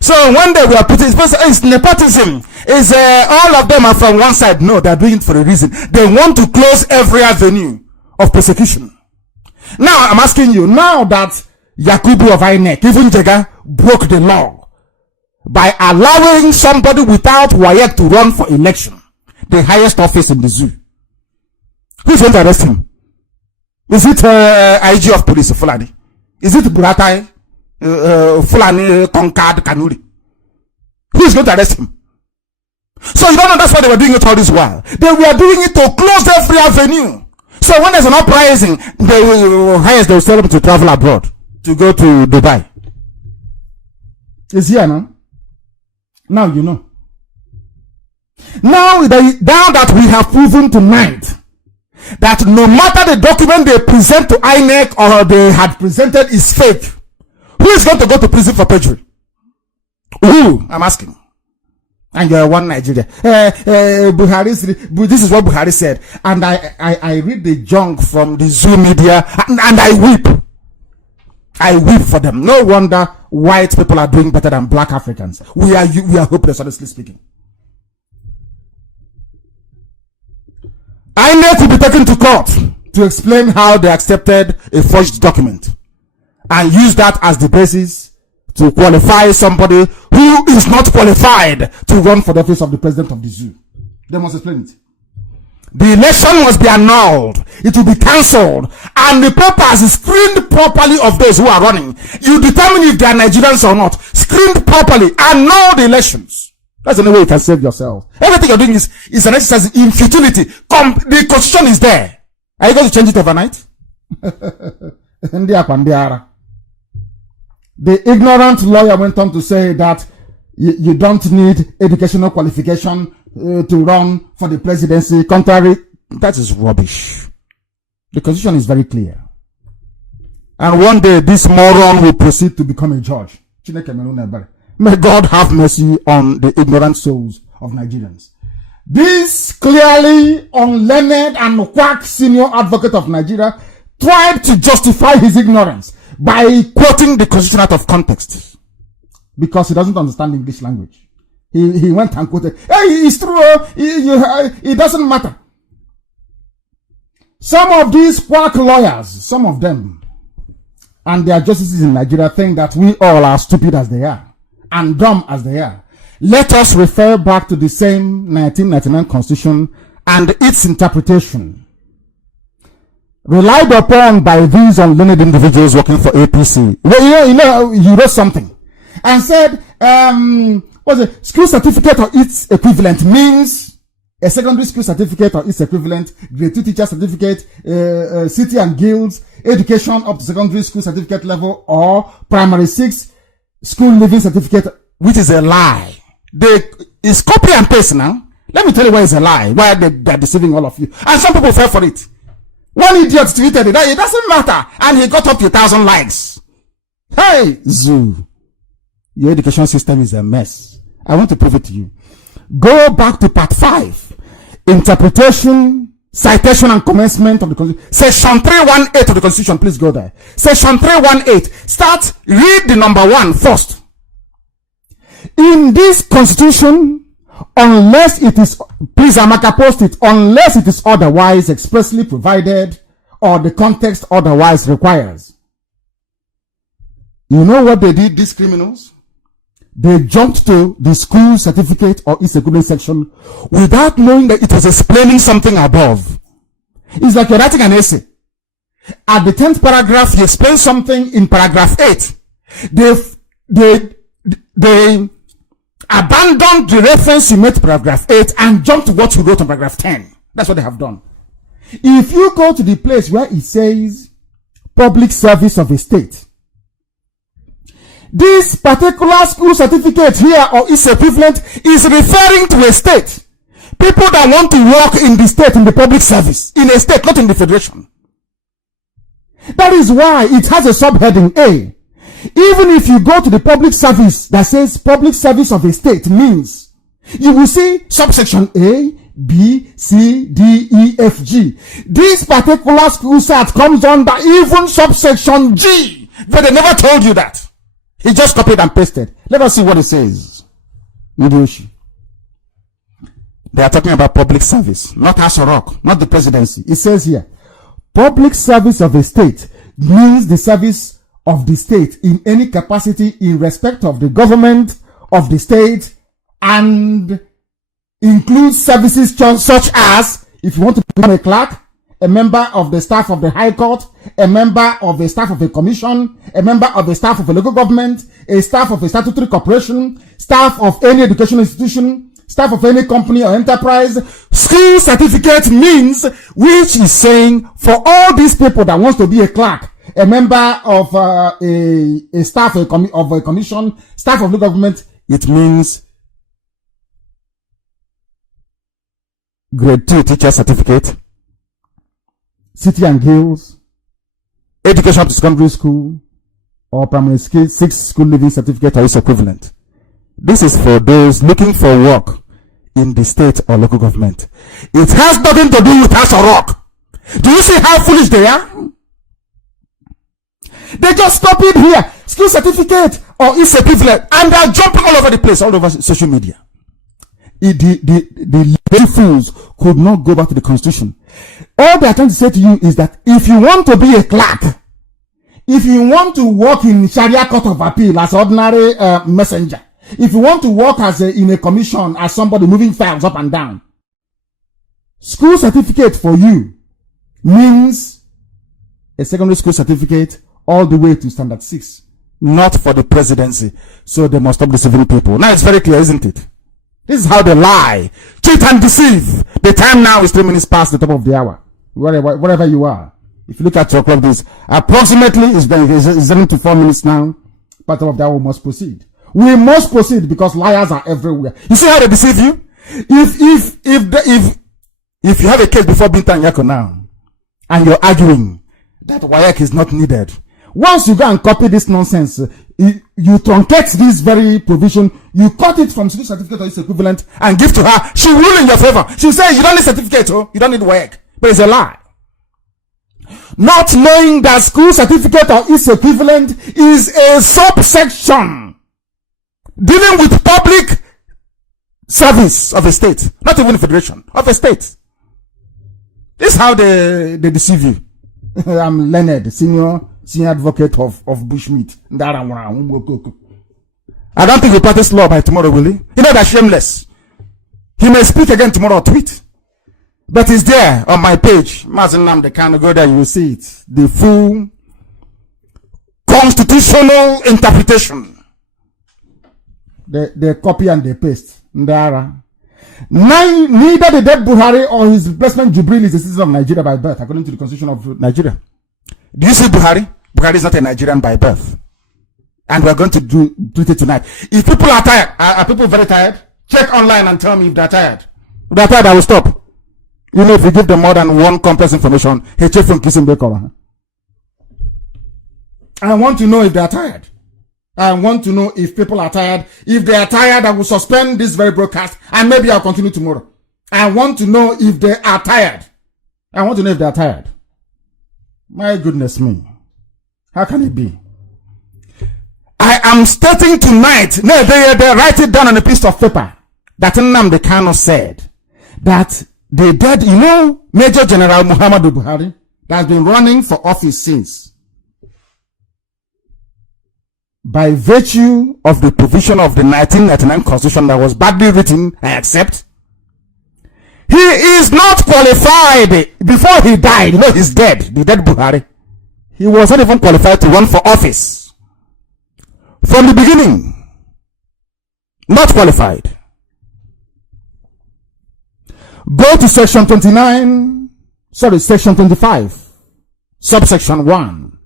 So when they were putting, it's nepotism. Is all of them are from one side? No, they're doing it for a reason. They want to close every avenue of persecution. Now I'm asking you, now that Yakubu of INEC, even Jega, broke the law by allowing somebody without WAEC to run for election, the highest office in the zoo, who's going to arrest him? Is it IG of police, Fulani? Is it Buratai? Fulani conquered Kanuri. Who is going to arrest him? So you don't know that's why they were doing it all this while. They were doing it to close every avenue. So when there's an uprising, they will tell them to travel abroad, to go to Dubai. It's here now. Now you know. Now that we have proven tonight that no matter the document they present to INEC or they had presented is fake, who is going to go to prison for perjury? Who? I'm asking. And you're one Nigeria. Buhari, this is what Buhari said. And I read the junk from the Zoo media and I weep. I weep for them. No wonder white people are doing better than black Africans. We are hopeless, honestly speaking. INEC will be taken to court to explain how they accepted a forged document and use that as the basis to qualify somebody who is not qualified to run for the office of the president of the zoo. They must explain it. The election must be annulled. It will be cancelled. And the papers is screened properly of those who are running. You determine if they are Nigerians or not. Screened properly. Annul the elections. That's the only way you can save yourself. Everything you're doing is an exercise in futility. The constitution is there. Are you going to change it overnight? The ignorant lawyer went on to say that you don't need educational qualification to run for the presidency. Contrary, that is rubbish. The constitution is very clear. And one day this moron will proceed to become a judge. May God have mercy on the ignorant souls of Nigerians. This clearly unlearned and quack senior advocate of Nigeria tried to justify his ignorance by quoting the constitution out of context because he doesn't understand English language. He went and quoted, hey, it's true, it doesn't matter. Some of these quack lawyers, some of them, and their justices in Nigeria think that we all are stupid as they are and dumb as they are. Let us refer back to the same 1999 constitution and its interpretation, relied upon by these unlearned individuals working for APC. Well, he wrote something and said, what's it? School certificate or its equivalent means a secondary school certificate or its equivalent, grade 2 teacher certificate, city and guilds, education up to secondary school certificate level, or primary 6 school living certificate, which is a lie. It's copy and paste now. Let me tell you why it's a lie, why they're deceiving all of you. And some people fell for it. One idiot tweeted it, it doesn't matter, and he got up to 1,000 likes. Hey, Zoo, your education system is a mess. I want to prove it to you. Go back to part 5. Interpretation, citation, and commencement of the Constitution. Section 318 of the Constitution. Please go there. Section 318. Start, read the number 1 first. In this Constitution, unless it is, please Amaka post it, unless it is otherwise expressly provided or the context otherwise requires. You know what they did, these criminals? They jumped to the school certificate or its equivalent section without knowing that it was explaining something above. It's like you're writing an essay. At the 10th paragraph, he explains something in paragraph 8. They abandoned the reference you made to paragraph 8 and jumped to what you wrote in paragraph 10. That's what they have done. If you go to the place where it says public service of a state, this particular school certificate here or its equivalent is referring to a state. People that want to work in the state, in the public service, in a state, not in the federation. That is why it has a subheading A. Even if you go to the public service that says public service of a state means, you will see subsection A, B, C, D, E, F, G. This particular school cert comes under even subsection G, but they never told you that. He just copied and pasted. Let us see what it says. They are talking about public service, not Asarok, not the presidency. It says here, public service of a state means the service of the state in any capacity in respect of the government of the state and includes services such as, if you want to become a clerk, a member of the staff of the High Court, a member of the staff of a commission, a member of the staff of a local government, a staff of a statutory corporation, staff of any educational institution, staff of any company or enterprise. School certificate means, which is saying for all these people that wants to be a clerk, a member of a staff of a commission, staff of the government, it means grade 2 teacher certificate, city and guilds, education up to secondary school, or primary school, 6 school living certificate or its equivalent. This is for those looking for work in the state or local government. It has nothing to do with House or Rock. Do you see how foolish they are? They just stop it here, school certificate or its equivalent, and they're jumping all over the place, all over social media. The lazy fools could not go back to the Constitution. All they are trying to say to you is that if you want to be a clerk, if you want to work in Sharia Court of Appeal as ordinary messenger, if you want to work as in a commission as somebody moving files up and down, school certificate for you means a secondary school certificate all the way to standard 6, not for the presidency. So they must stop deceiving people. Now it's very clear, isn't it? This is how they lie, cheat and deceive. The time now is 3 minutes past the top of the hour. Wherever you are. If you look at your clock, this approximately is 7 to 4 minutes now. Part of the hour must proceed. We must proceed because liars are everywhere. You see how they deceive you? If you have a case before Bintan Yako now, and you're arguing that WAEC is not needed, once you go and copy this nonsense, you truncate this very provision, you cut it from school certificate or its equivalent and give to her. She will rule in your favor. She'll say, you don't need certificate, oh, you don't need WAEC. But it's a lie. Not knowing that school certificate or its equivalent is a subsection dealing with public service of a state, not even a federation, of a state. This is how they deceive you. I'm Leonard, senior advocate of bushmeat. I don't think he practice law by tomorrow, will he? You know that's shameless. He may speak again tomorrow or tweet. But it's there on my page. Nnamdi Kanu, go there, you will see it. The full constitutional interpretation. They copy and they paste. Neither the dead Buhari or his replacement Jubril is a citizen of Nigeria by birth, according to the Constitution of Nigeria. Do you see Buhari? Buhari is not a Nigerian by birth. And we're going to do it tonight. If people are tired, are people very tired? Check online and tell me if they're tired. If they're tired, I will stop. You know, if you give them more than one complex information, hey, check from kissing baker. I want to know if they're tired. I want to know if people are tired. If they are tired, I will suspend this very broadcast and maybe I'll continue tomorrow. I want to know if they are tired. I want to know if they are tired. My goodness me. How can it be? I am stating tonight, no, they write it down on a piece of paper, that Nnamdi Kanu said that they did, you know, Major General Muhammadu Buhari, that has been running for office since, by virtue of the provision of the 1999 Constitution that was badly written, I accept, he is not qualified. Before he died, you know, he's dead, the dead Buhari. He was not even qualified to run for office. From the beginning, not qualified. Go to section 25, subsection 1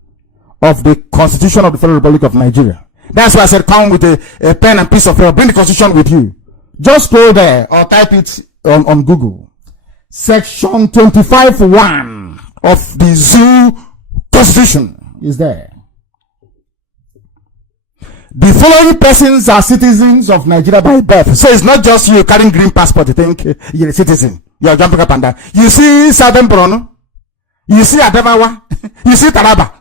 of the Constitution of the Federal Republic of Nigeria. That's why I said come with a pen and piece of paper. Bring the Constitution with you. Just go there or type it on Google. Section 25(1) of the Zoo Constitution is there. The following persons are citizens of Nigeria by birth. So it's not just you carrying green passport, you think you're a citizen. You're jumping up and down. You see Southern Borno, you see Adamawa, you see Taraba.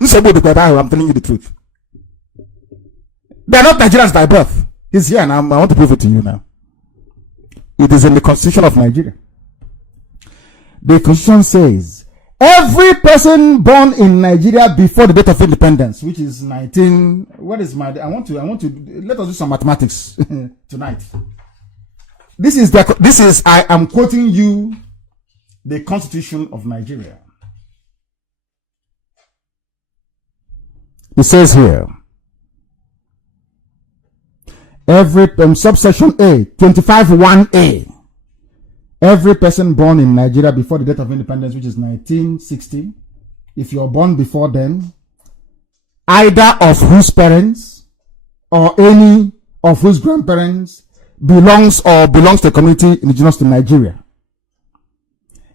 I'm telling you the truth. They're not Nigerians by birth. He's here now. I want to prove it to you now. It is in the Constitution of Nigeria. The Constitution says every person born in Nigeria before the date of independence, which is 19. What is my? I want to. Let us do some mathematics tonight. I am quoting you the Constitution of Nigeria. It says here, every subsection A, 25(1)(a). Every person born in Nigeria before the date of independence, which is 1960, if you're born before then, either of whose parents or any of whose grandparents belongs to a community indigenous to Nigeria.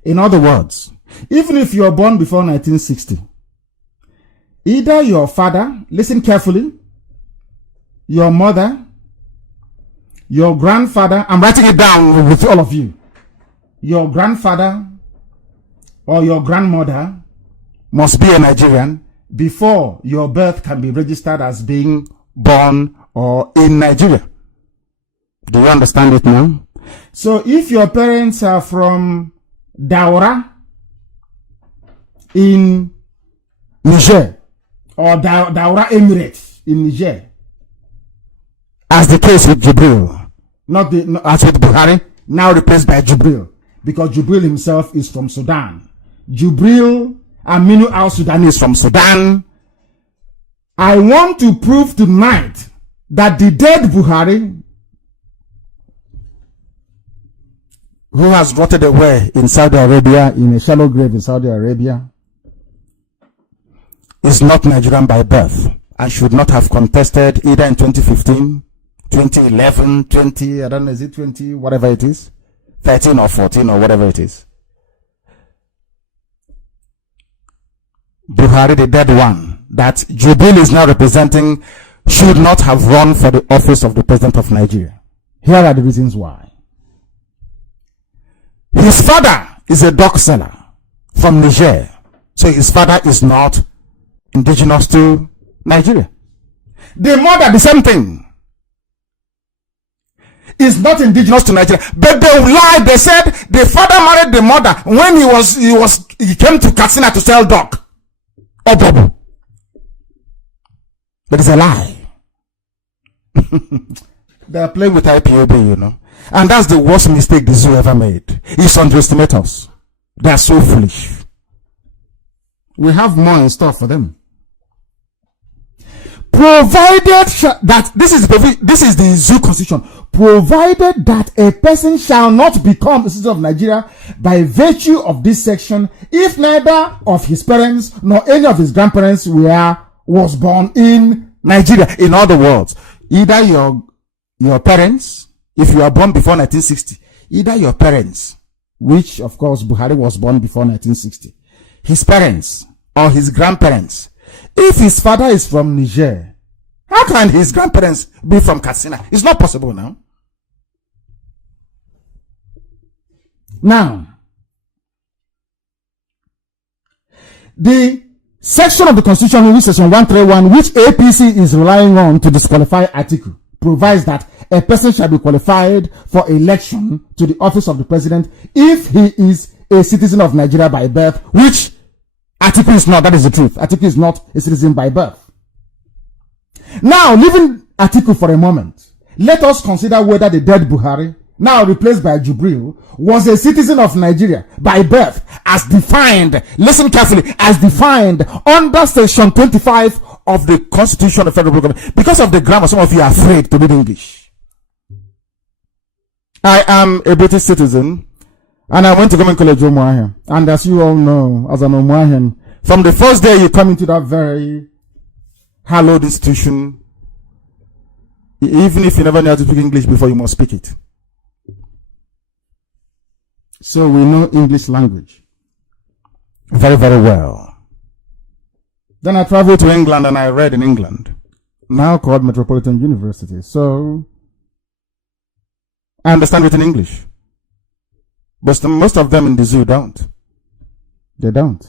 In other words, even if you're born before 1960, either your father, listen carefully, your mother, your grandfather, I'm writing it down with all of you, your grandfather or your grandmother must be a Nigerian before your birth can be registered as being born or in Nigeria. Do you understand it now? So if your parents are from Daura in Niger or Daura Emirates in Niger, as the case with Jibril, not as with Buhari, now replaced by Jibril, because Jibril himself is from Sudan. Jibril Aminu al-Sudani is from Sudan. I want to prove tonight that the dead Buhari, who has rotted away in Saudi Arabia, in a shallow grave in Saudi Arabia, is not Nigerian by birth. I should not have contested either in 2015, 2011, 20, I don't know, is it 20, whatever it is, 13 or 14 or whatever it is. Buhari, the dead one, that Jubil is now representing, should not have run for the office of the President of Nigeria. Here are the reasons why. His father is a dog seller from Niger. So his father is not indigenous to Nigeria. The mother, the same thing, is not indigenous to Nigeria. But they lied. They said the father married the mother when he came to Katsina to sell dog. Or Bobo. But it's a lie. They are playing with IPOB, you know. And that's the worst mistake the zoo ever made. It's underestimate us. They are so foolish. We have more in store for them. Provided that this is the zoo constitution. Provided that a person shall not become a citizen of Nigeria by virtue of this section, if neither of his parents nor any of his grandparents was born in Nigeria. In other words, either your parents, if you are born before 1960, either your parents, which of course Buhari was born before 1960, his parents or his grandparents. If his father is from Niger, How can his grandparents be from Katsina? It's not possible now. Now, the section of the Constitution, which section 131, which APC is relying on to disqualify Atiku, provides that a person shall be qualified for election to the office of the president if he is a citizen of Nigeria by birth, which Atiku is not. That is the truth. Atiku is not a citizen by birth. Now, leaving Atiku for a moment, let us consider whether the dead Buhari, now replaced by Jubril, was a citizen of Nigeria by birth, as defined, listen carefully, as defined under section 25 of the Constitution of the Federal Republic. Because of the grammar, some of you are afraid to read English. I am a British citizen, and I went to Government College Umuahia. And as you all know, as an Umuahian, from the first day you come into that very hallowed institution, even if you never knew how to speak English before, you must speak it. So we know English language very, very well. Then I traveled to England and I read in England, now called Metropolitan University. So I understand written English. But most of them in the zoo don't. They don't.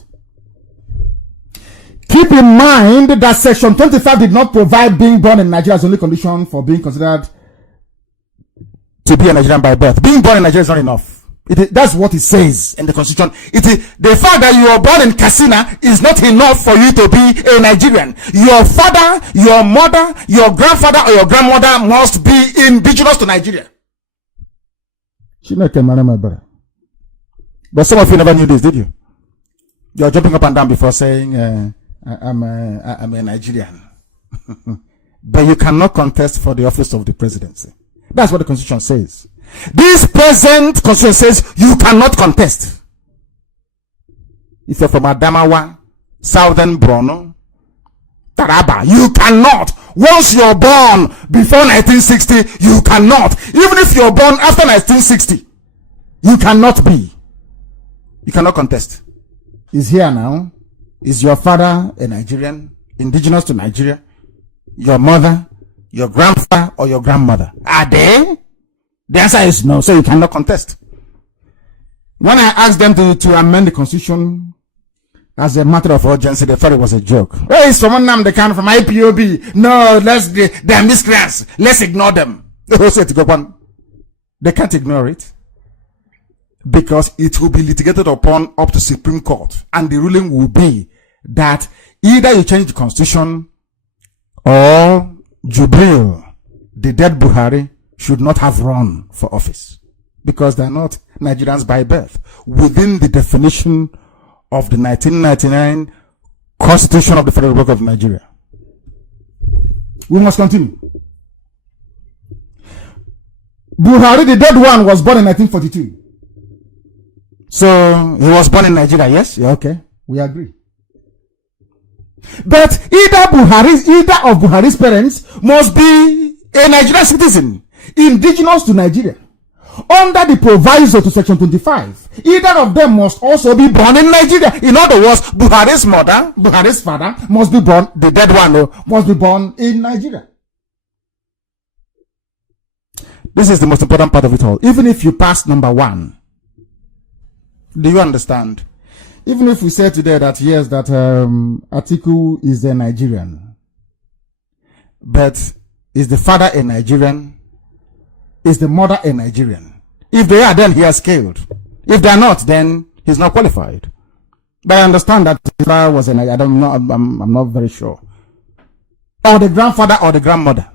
Keep in mind that section 25 did not provide being born in Nigeria as only condition for being considered to be a Nigerian by birth. Being born in Nigeria is not enough. That's what it says in the Constitution. The fact that you are born in Katsina is not enough for you to be a Nigerian. Your father, your mother, your grandfather, or your grandmother must be indigenous to Nigeria. But some of you never knew this, did you? You're jumping up and down before saying, I'm a Nigerian. But you cannot contest for the office of the presidency. That's what the Constitution says. This present Constitution says you cannot contest. If you're from Adamawa, Southern Borno, Taraba, you cannot. Once you're born before 1960, you cannot. Even if you're born after 1960, you cannot be. You cannot contest. Is here now. Is your father a Nigerian, indigenous to Nigeria? Your mother, your grandfather, or your grandmother? Are they? The answer is no, so you cannot contest. When I asked them to amend the Constitution as a matter of urgency, they thought it was a joke. Hey, it's from Nnamdi Kanu from IPOB. No, they're miscreants. Let's ignore them. They can't ignore it, because it will be litigated upon up to Supreme Court, and the ruling will be that either you change the Constitution or Jubril, the dead Buhari, should not have run for office, because they're not Nigerians by birth within the definition of the 1999 Constitution of the Federal Republic of Nigeria. We must continue. Buhari, the dead one, was born in 1942. So he was born in Nigeria, yes? Yeah, okay. We agree. But either of Buhari's parents must be a Nigerian citizen, indigenous to Nigeria. Under the proviso to section 25, either of them must also be born in Nigeria. In other words, Buhari's mother, Buhari's father must be born, the dead one must be born in Nigeria. This is the most important part of it all. Even if you pass number 1, do you understand? Even if we say today that yes, that Atiku is a Nigerian, but is the father a Nigerian? Is the mother a Nigerian? If they are, then he has scaled. If they are not, then he's not qualified. But I understand that his father was a Nigerian. I'm not very sure. Or the grandfather or the grandmother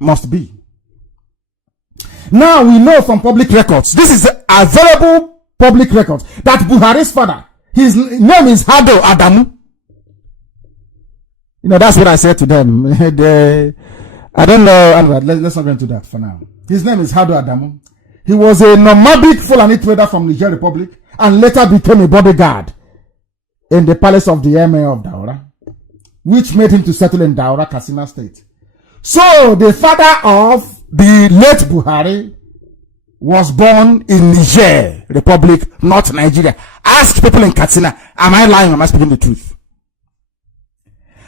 must be. Now we know from public records, this is available public records, that Buhari's father, his name is Hado Adamu. You know, that's what I said to them. I don't know. Let's not go into that for now. His name is Hado Adamu. He was a nomadic Fulani trader from Niger Republic and later became a bodyguard in the palace of the Emir of Daura, which made him to settle in Daura, Katsina State. So the father of the late Buhari was born in Niger Republic, not Nigeria. Ask people in Katsina, am I lying or am I speaking the truth?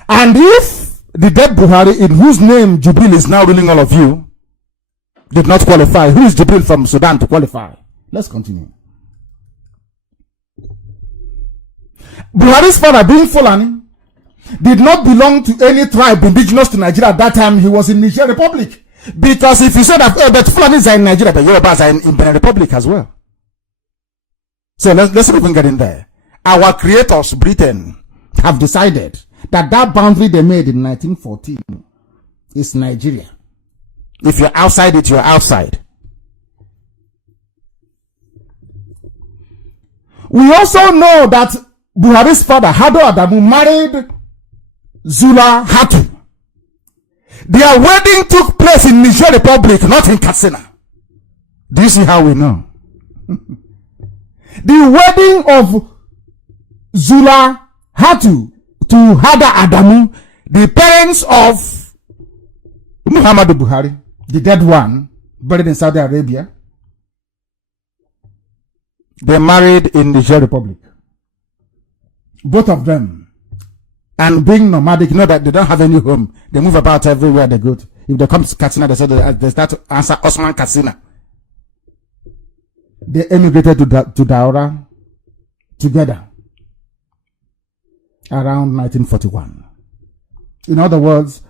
And if The dead Buhari, in whose name Jubril is now ruling all of you, did not qualify. Who is Jubril from Sudan to qualify? Let's continue. Buhari's father, being Fulani, did not belong to any tribe indigenous to Nigeria at that time. He was in Niger Republic. Because if you say that, but Fulanis are in Nigeria, the Yorubas are in Benin Republic as well. So let's even get in there. Our creators, Britain, have decided that that boundary they made in 1914 is Nigeria. If you're outside it, you're outside. We also know that Buhari's father, Hado Adamu, married Zula Hatu. Their wedding took place in Niger Republic, not in Katsina. Do you see how we know? The wedding of Zula Hatu to Hada Adamu, the parents of Muhammadu Buhari, the dead one, buried in Saudi Arabia, they married in Niger Republic. Both of them. And being nomadic, you know that they don't have any home. They move about everywhere they go to. If they come to Katsina, they say they start to answer Osman Katsina. They emigrated to Daura together around 1941. In other words,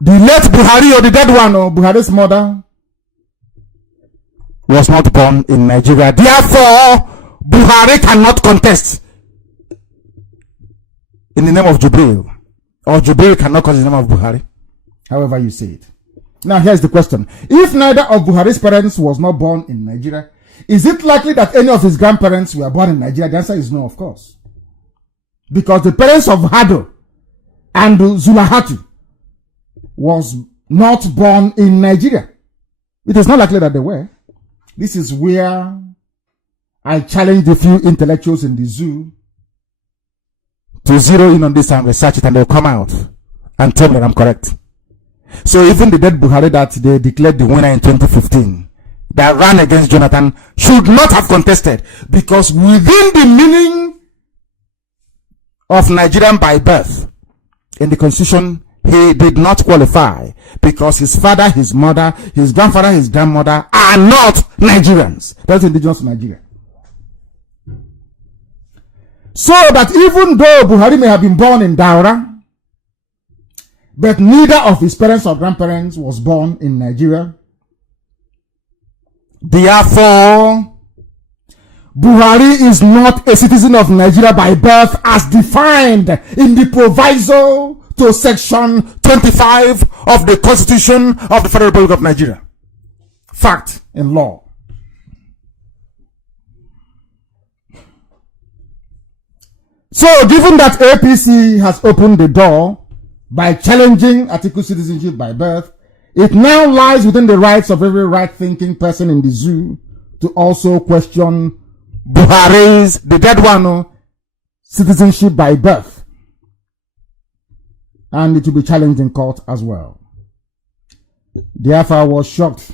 the late Buhari, or the dead one, or Buhari's mother, was not born in Nigeria. Therefore, Buhari cannot contest in the name of Jubril, or Jubril cannot contest in the name of Buhari. However you say it. Now here's the question. If neither of Buhari's parents was not born in Nigeria, is it likely that any of his grandparents were born in Nigeria? The answer is no, of course. Because the parents of Hado and Zulahatu was not born in Nigeria. It is not likely that they were. This is where I challenged a few intellectuals in the zoo to zero in on this and research it, and they'll come out and tell me that I'm correct. So even the dead Buhari that they declared the winner in 2015, that ran against Jonathan, should not have contested, because within the meaning of Nigerian by birth in the constitution, he did not qualify, because his father, his mother, his grandfather, his grandmother are not Nigerians. That's indigenous to Nigeria. So that even though Buhari may have been born in Daura, but neither of his parents or grandparents was born in Nigeria. Therefore, Buhari is not a citizen of Nigeria by birth as defined in the proviso to section 25 of the Constitution of the Federal Republic of Nigeria. Fact in law. So, given that APC has opened the door by challenging article citizenship by birth, it now lies within the rights of every right-thinking person in the zoo to also question Buhari's, the dead one, citizenship by birth. And it will be challenged in court as well. Therefore, I was shocked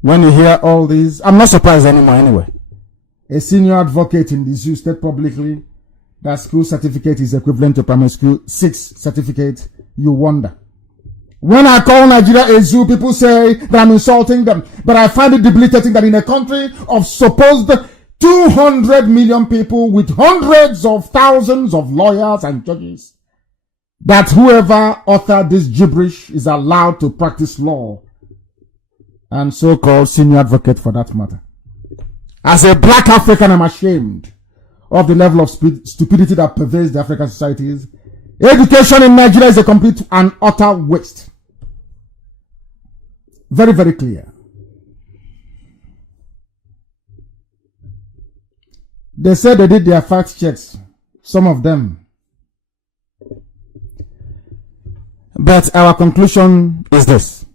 when you hear all these. I'm not surprised anymore anyway. A senior advocate in the zoo stated publicly that school certificate is equivalent to primary school 6 certificate. You wonder. When I call Nigeria a zoo, people say that I'm insulting them. But I find it debilitating that in a country of supposed 200 million people with hundreds of thousands of lawyers and judges, that whoever authored this gibberish is allowed to practice law. And so-called senior advocate for that matter. As a black African, I'm ashamed of the level of stupidity that pervades the African societies. Education in Nigeria is a complete and utter waste. Very, very clear. They said they did their fact checks. Some of them. But our conclusion is this.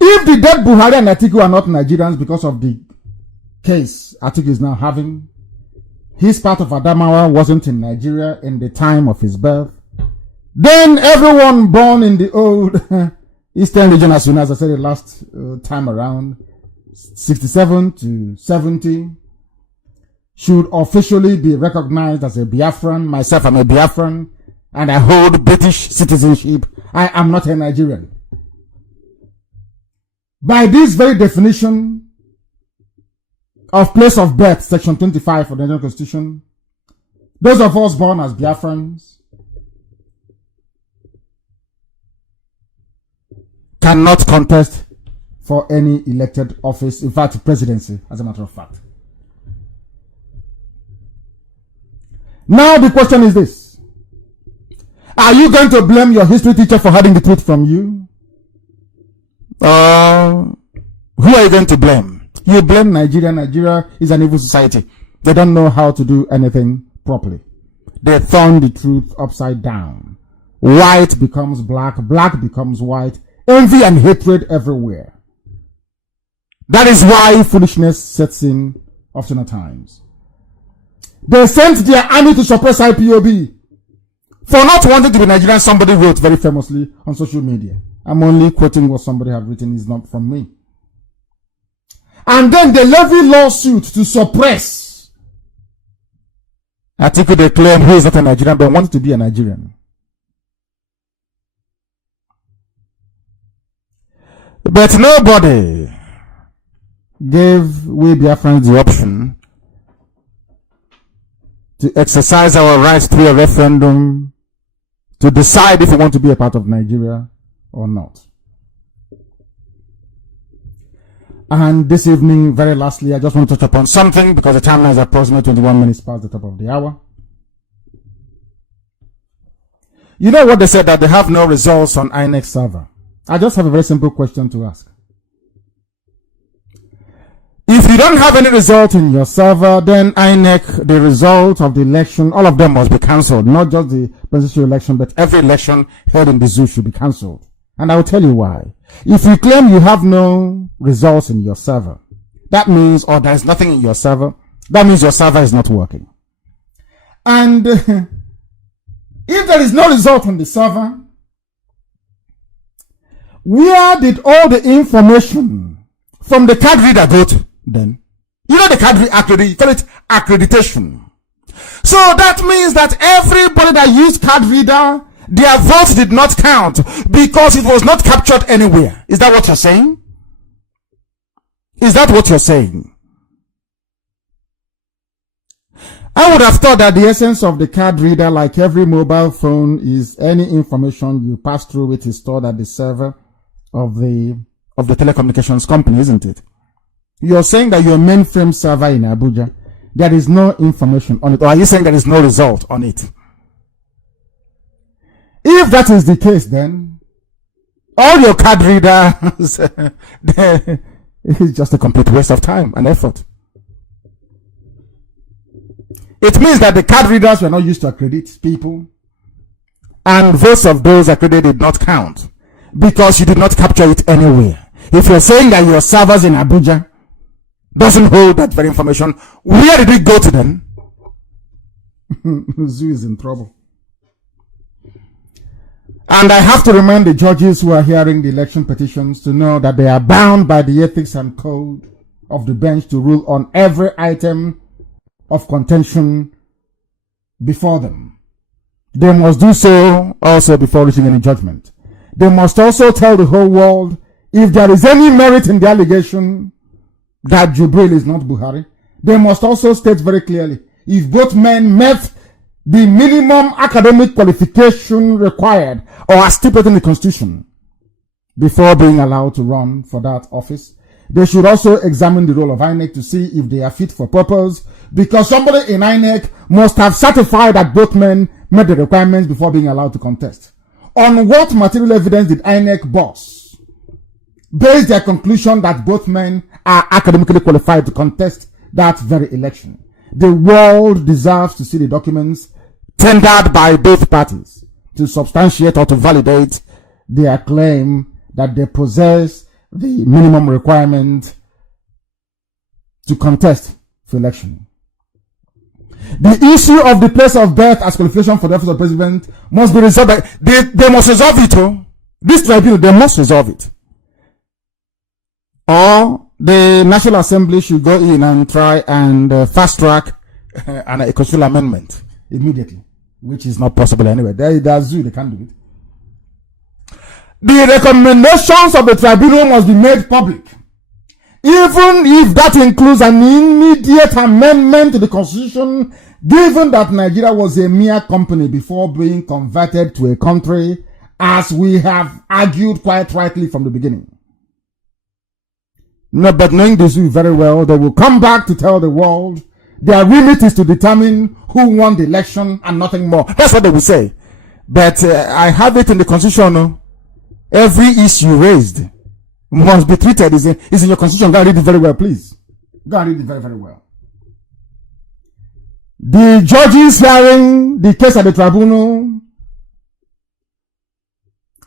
If the dead Buhari and Atiku are not Nigerians because of the case Atiku is now having, his part of Adamawa wasn't in Nigeria in the time of his birth, then everyone born in the old Eastern region, as soon as I said it last time around, 67 to 70, should officially be recognized as a Biafran. Myself, I'm a Biafran, and I hold British citizenship I am not a Nigerian. By this very definition of place of birth, section 25 of the Nigerian Constitution, those of us born as Biafrans cannot contest for any elected office, in fact, presidency, as a matter of fact. Now the question is this. Are you going to blame your history teacher for hiding the truth from you? Who are you going to blame? You blame Nigeria. Nigeria is an evil society. They don't know how to do anything properly. They turn the truth upside down. White becomes black, black becomes white, envy and hatred everywhere. That is why foolishness sets in often at times. They sent their army to suppress IPOB for not wanting to be Nigerian. Somebody wrote very famously on social media. I'm only quoting what somebody have written, is not from me. And then they levy lawsuit to suppress article they claim he is not a Nigerian but wanted to be a Nigerian. But nobody gave we Biafrans the option to exercise our rights through a referendum to decide if we want to be a part of Nigeria or not. And this evening, very lastly, I just want to touch upon something because the time now is approximately 21 minutes past the top of the hour. You know what they said, that they have no results on INEC server. I just have a very simple question to ask. If you don't have any result in your server, then INEC, the result of the election, all of them must be cancelled. Not just the presidential election, but every election held in the zoo should be cancelled. And I will tell you why. If you claim you have no results in your server, that means, or there is nothing in your server, that means your server is not working. And if there is no result on the server, where did all the information from the card reader go to then? You know the card reader, you call it accreditation. So that means that everybody that used card reader, their vote did not count because it was not captured anywhere. Is that what you're saying? Is that what you're saying? I would have thought that the essence of the card reader, like every mobile phone, is any information you pass through it is stored at the server of the telecommunications company, isn't it? You're saying that your mainframe server in Abuja, there is no information on it, or are you saying there is no result on it? If that is the case, then all your card readers it's just a complete waste of time and effort. It means that the card readers were not used to accredit people, and votes of those accredited did not count because you did not capture it anywhere. If you're saying that your servers in Abuja doesn't hold that very information, where did it go to then? Zoo is in trouble. And I have to remind the judges who are hearing the election petitions to know that they are bound by the ethics and code of the bench to rule on every item of contention before them. They must do so also before reaching any judgment. They must also tell the whole world if there is any merit in the allegation that Jubril is not Buhari. They must also state very clearly if both men met the minimum academic qualification required or as stipulated in the Constitution before being allowed to run for that office. They should also examine the role of INEC to see if they are fit for purpose, because somebody in INEC must have certified that both men met the requirements before being allowed to contest. On what material evidence did INEC boss base their conclusion that both men are academically qualified to contest that very election? The world deserves to see the documents tendered by both parties to substantiate or to validate their claim that they possess the minimum requirement to contest for election. The issue of the place of birth as qualification for the office of president must be resolved. They must resolve it. Oh. This tribunal, they must resolve it. Or the National Assembly should go in and try and fast track a constitutional amendment immediately, which is not possible anyway. They can't do it. The recommendations of the tribunal must be made public, even if that includes an immediate amendment to the constitution, given that Nigeria was a mere company before being converted to a country, as we have argued quite rightly from the beginning. No, but knowing the zoo very well, they will come back to tell the world their remit is to determine who won the election and nothing more. That's what they will say. But I have it in the constitution. Every issue raised must be treated. Is in your constitution. Go and read it very well, please. Go and read it very, very well. The judges hearing the case at the tribunal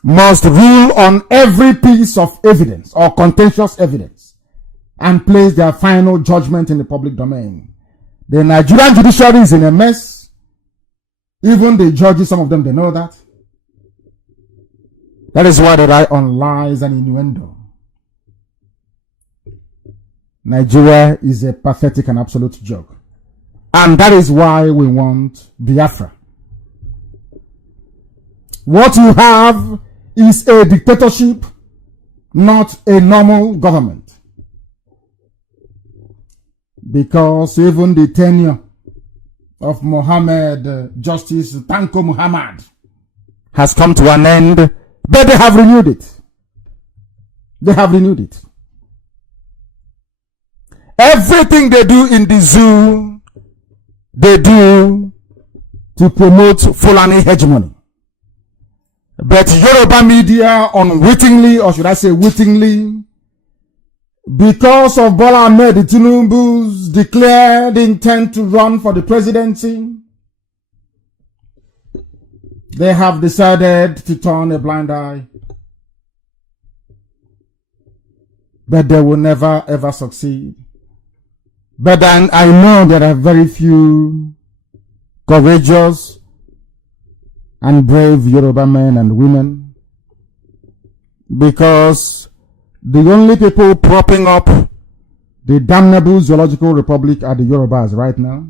must rule on every piece of evidence or contentious evidence and place their final judgment in the public domain. The Nigerian judiciary is in a mess. Even the judges, some of them, they know that. That is why they rely on lies and innuendo. Nigeria is a pathetic and absolute joke. And that is why we want Biafra. What you have is a dictatorship, not a normal government. Because even the tenure of Justice Tanko Muhammad has come to an end, but they have renewed it. They have renewed it. Everything they do in the zoo, they do to promote Fulani hegemony. But Yoruba media unwittingly, or should I say wittingly, because of Bola Ahmed Tinubu's declared intent to run for the presidency, they have decided to turn a blind eye. But they will never ever succeed. But then I know there are very few courageous and brave Yoruba men and women, because the only people propping up the damnable zoological republic are the Yorubas right now.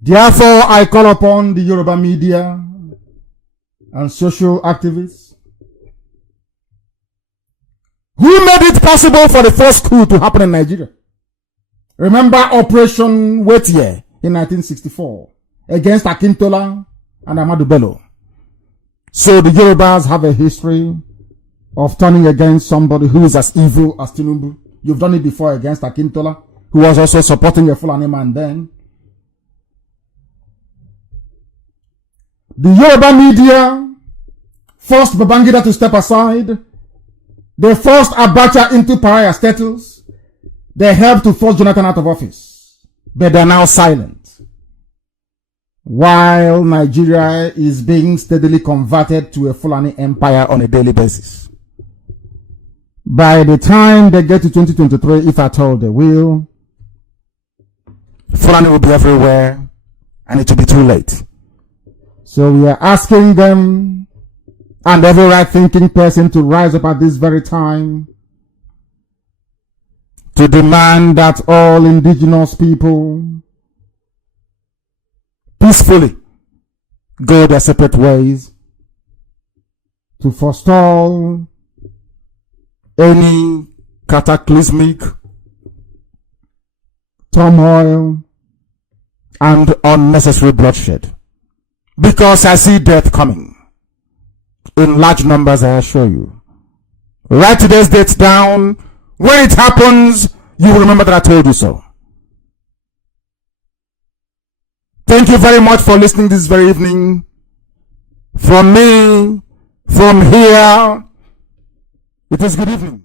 Therefore, I call upon the Yoruba media and social activists who made it possible for the first coup to happen in Nigeria. Remember Operation Wetiye in 1964 against Akintola and Ahmadu Bello. So the Yorubas have a history of turning against somebody who is as evil as Tinubu. You've done it before against Akintola, who was also supporting a Fulani man then. The Yoruba media forced Babangida to step aside. They forced Abacha into pariah status. They helped to force Jonathan out of office. But they're now silent. While Nigeria is being steadily converted to a Fulani empire on a daily basis. By the time they get to 2023, if at all they will, Fulani will be everywhere and it will be too late. So we are asking them and every right-thinking person to rise up at this very time to demand that all indigenous people peacefully go their separate ways, to forestall any cataclysmic turmoil and unnecessary bloodshed. Because I see death coming in large numbers, I assure you. Write today's date down. When it happens, you will remember that I told you so. Thank you very much for listening this very evening. From me, from here, it is good evening.